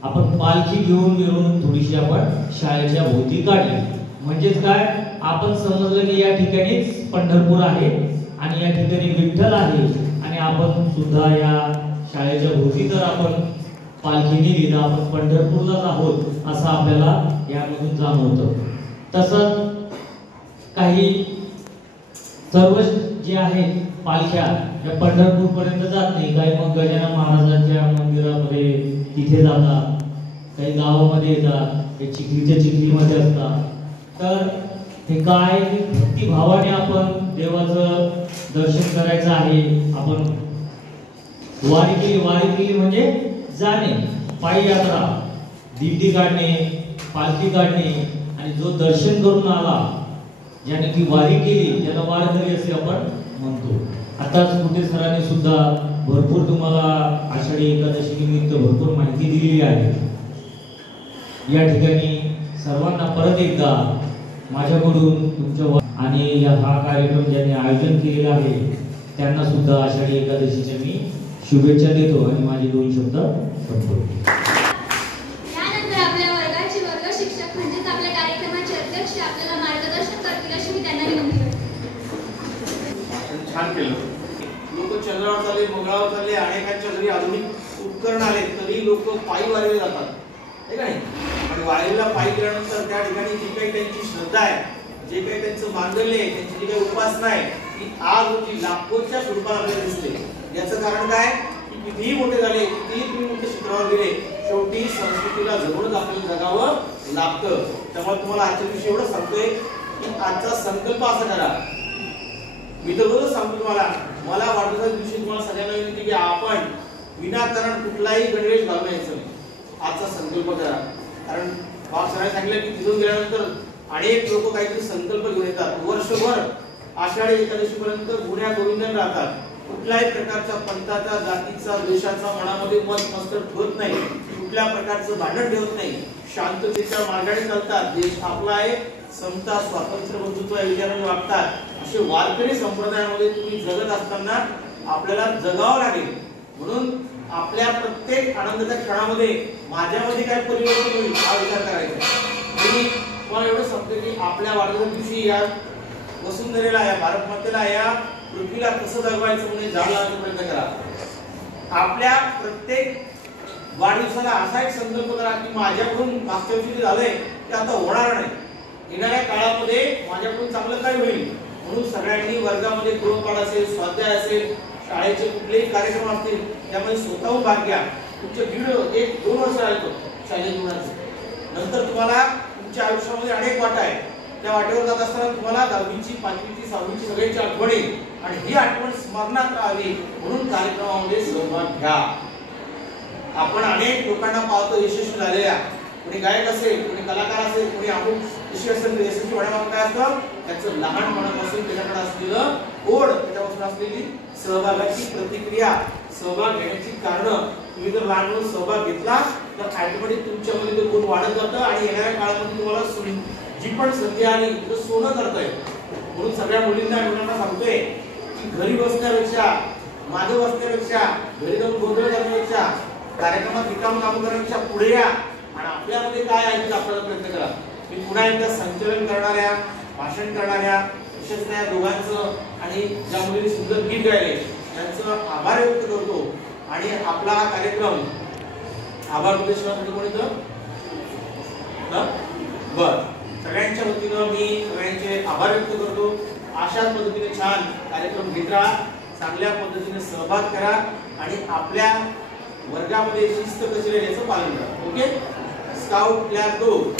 आपण पालखी घेऊन मिरवणूक थोडीशी आपण शाळेच्या भोवती काढली. म्हणजेच काय, आपण समजलं की या ठिकाणीच पंढरपूर आहे आणि या ठिकाणी विठ्ठल आहे आणि आपण सुद्धा या शाळेच्या भोवती जर आपण पालखी नेली तर आपण पंढरपूरलाच आहोत असं आपल्याला यामधून जाणवतं. तसंच काही सर्व जे आहेत पालख्या या पंढरपूर पर्यंत जात नाही. काही मग गजानन महाराजांच्या मंदिरामध्ये तिथे जातात, काही गावामध्ये येतात, ते चिखलीच्या चिखलीमध्ये असतात. तर हे काय भक्तिभावाने आपण देवाचं दर्शन करायचं आहे. आपण वारी केली म्हणजे जाणे, पायी यात्रा, दिंडी काढणे, पालखी काढणे आणि जो दर्शन करून आला ज्याने की वारी केली त्याला वारकरी असे आपण म्हणतो. आताच कुठे सरांनी सुद्धा भरपूर तुम्हाला आषाढी एकादशी निमित्त भरपूर माहिती दिलेली आहे. या ठिकाणी सर्वांना परत एकदा माझ्याकडून तुमच्या आणि हा कार्यक्रम ज्यांनी आयोजन केलेला आहे त्यांना सुद्धा आषाढी एकादशीच्या मी शुभेच्छा देतो आणि माझे 2 शब्द संपवतो. यानंतर आपल्या वर्गाचे वर्ग शिक्षक म्हणजेच आपल्या कार्यक्रमाचे अध्यक्ष आपल्याला मार्गदर्शन करतील अशी मी त्यांना विनंती करते. छान केलं. लोक चंद्रावर चालले, मंगळावर चालले, अनेकांच्या घरी आधुनिक उपकरण आले तरी लोक पायी वारीला जातात, हे का नाही? आणि वारीला पायी गेल्यानंतर त्या ठिकाणी जी काही त्यांची श्रद्धा आहे जे काही त्यांचं मांगल्य आहे, त्यांची जी काही उपासना आहे ती आज रोजी लाखोच्या स्वरूपात आपल्याला दिसते. याचं कारण काय की कितीही मोठे झाले, कितीही तुम्ही मोठे शिखरावर गेले, शेवटी संस्कृतीला जवळच आपल्याला जगावं लागतं. त्यामुळे तुम्हाला आजच्या दिवशी एवढं सांगतोय की आजचा संकल्प असा करा. मी तर रोजच सांगतो तुम्हाला, मला वाढदिवसाच्या दिवशी तुम्हाला सगळ्यांना विनंती की आपण विनाकारण कुठलाही गणवेश घालून यायचं नाही. आजचा संकल्प करा. कारण बाप सरांनी सांगितलं की तिथून गेल्यानंतर अनेक लोक काहीतरी संकल्प घेऊन येतात. वर्षभर आषाढी एकादशी पर्यंत गुण्या गोविंदन राहतात. कुठल्याही प्रकारच्या पंथाचा, जातीचा, द्वेषाचा मनामध्ये मत मस्तर ठेवत नाही. कुठल्या प्रकारचं भांडण ठेवत नाही. शांततेच्या मार्गाने चालतात. देश आपला आहे, समता, स्वातंत्र्य, बंधुत्व या विचाराने वागतात. असे वारकरी संप्रदायामध्ये तुम्ही जगत असताना आपल्याला जगावं लागेल. म्हणून आपल्या प्रत्येक आनंदाच्या क्षणामध्ये माझ्यामध्ये काय परिवर्तन होईल हा विचार करायचा. मी तुम्हाला एवढं सांगतो की आपल्या वाढदिवसाच्या दिवशी या वसुंधरेला, या भारत मातेला, या पृथ्वीला कसं जगवायचं म्हणजे जाण लावण्याचा प्रयत्न करा. आपल्या प्रत्येक वाढदिवसाला असा एक संकल्प करा की माझ्याकडून मागच्या वर्षी झालंय ते आता होणार नाही. येणाऱ्या काळामध्ये माझ्याकडून चांगलं काय होईल. म्हणून सगळ्यांनी वर्गामध्ये गृहपाठ असेल, स्वाध्याय असेल, शाळेचे कुठलेही कार्यक्रम असतील त्यामध्ये स्वतःहून भाग घ्या. तुमचे 1-2 वर्ष राहतो शालेय जीवनाचे. नंतर तुम्हाला तुमच्या आयुष्यामध्ये अनेक वाटा आहे. त्या वाटेवर जात असताना तुम्हाला 10वीची, 5वीची, 6वीची सगळ्यांची आठवण येईल आणि ही आठवण स्मरणात राहावी म्हणून कार्यक्रमामध्ये सहभाग घ्या. आपण अनेक लोकांना पाहतो यशस्वी झालेल्या. कोणी गायक असेल, कोणी कलाकार असेल, कोणी अमुक यशस्वी असेल. यशस्वी होण्यामागे काय असतं, त्याचं लहानपणापासून त्याच्याकडे असलेलं ओढ, त्याच्यापासून असलेली सहभागाची प्रतिक्रिया, सहभाग घेण्याची कारणं. तुम्ही जर लहान म्हणून सहभाग घेतला तर ऑटोमॅटिक तुमच्यामध्ये ते गुण वाढत जातं आणि येणाऱ्या काळामध्ये तुम्हाला जी पण संधी आली तर सोनं करताय. म्हणून सगळ्या मुलींना मुलांना सांगतोय की घरी बसण्यापेक्षा, मागे बसण्यापेक्षा, घरी जाऊन गोंधळ करण्यापेक्षा, कार्यक्रमात रिकाम काम करण्यापेक्षा पुढे या आणि आपल्यामध्ये काय आहे ते आपल्याला प्रयत्न करा. मी पुन्हा एकदा संचलन करणाऱ्या, भाषण करणाऱ्या, विशेषतः या दोघांचं आणि ज्या मुलींनी सुंदर गीत गायले त्यांचं आभार व्यक्त करतो. आणि आपला हा कार्यक्रम आभार प्रदर्शनासाठी कोण येतं? बर, सगळ्यांच्या वतीनं मी सगळ्यांचे आभार व्यक्त करतो. अशाच पद्धतीने छान कार्यक्रम घेत राहा, चांगल्या पद्धतीने सहभाग करा आणि आपल्या वर्गामध्ये शिस्त कशी आहे याचं पालन करा. Okay, scout class 2.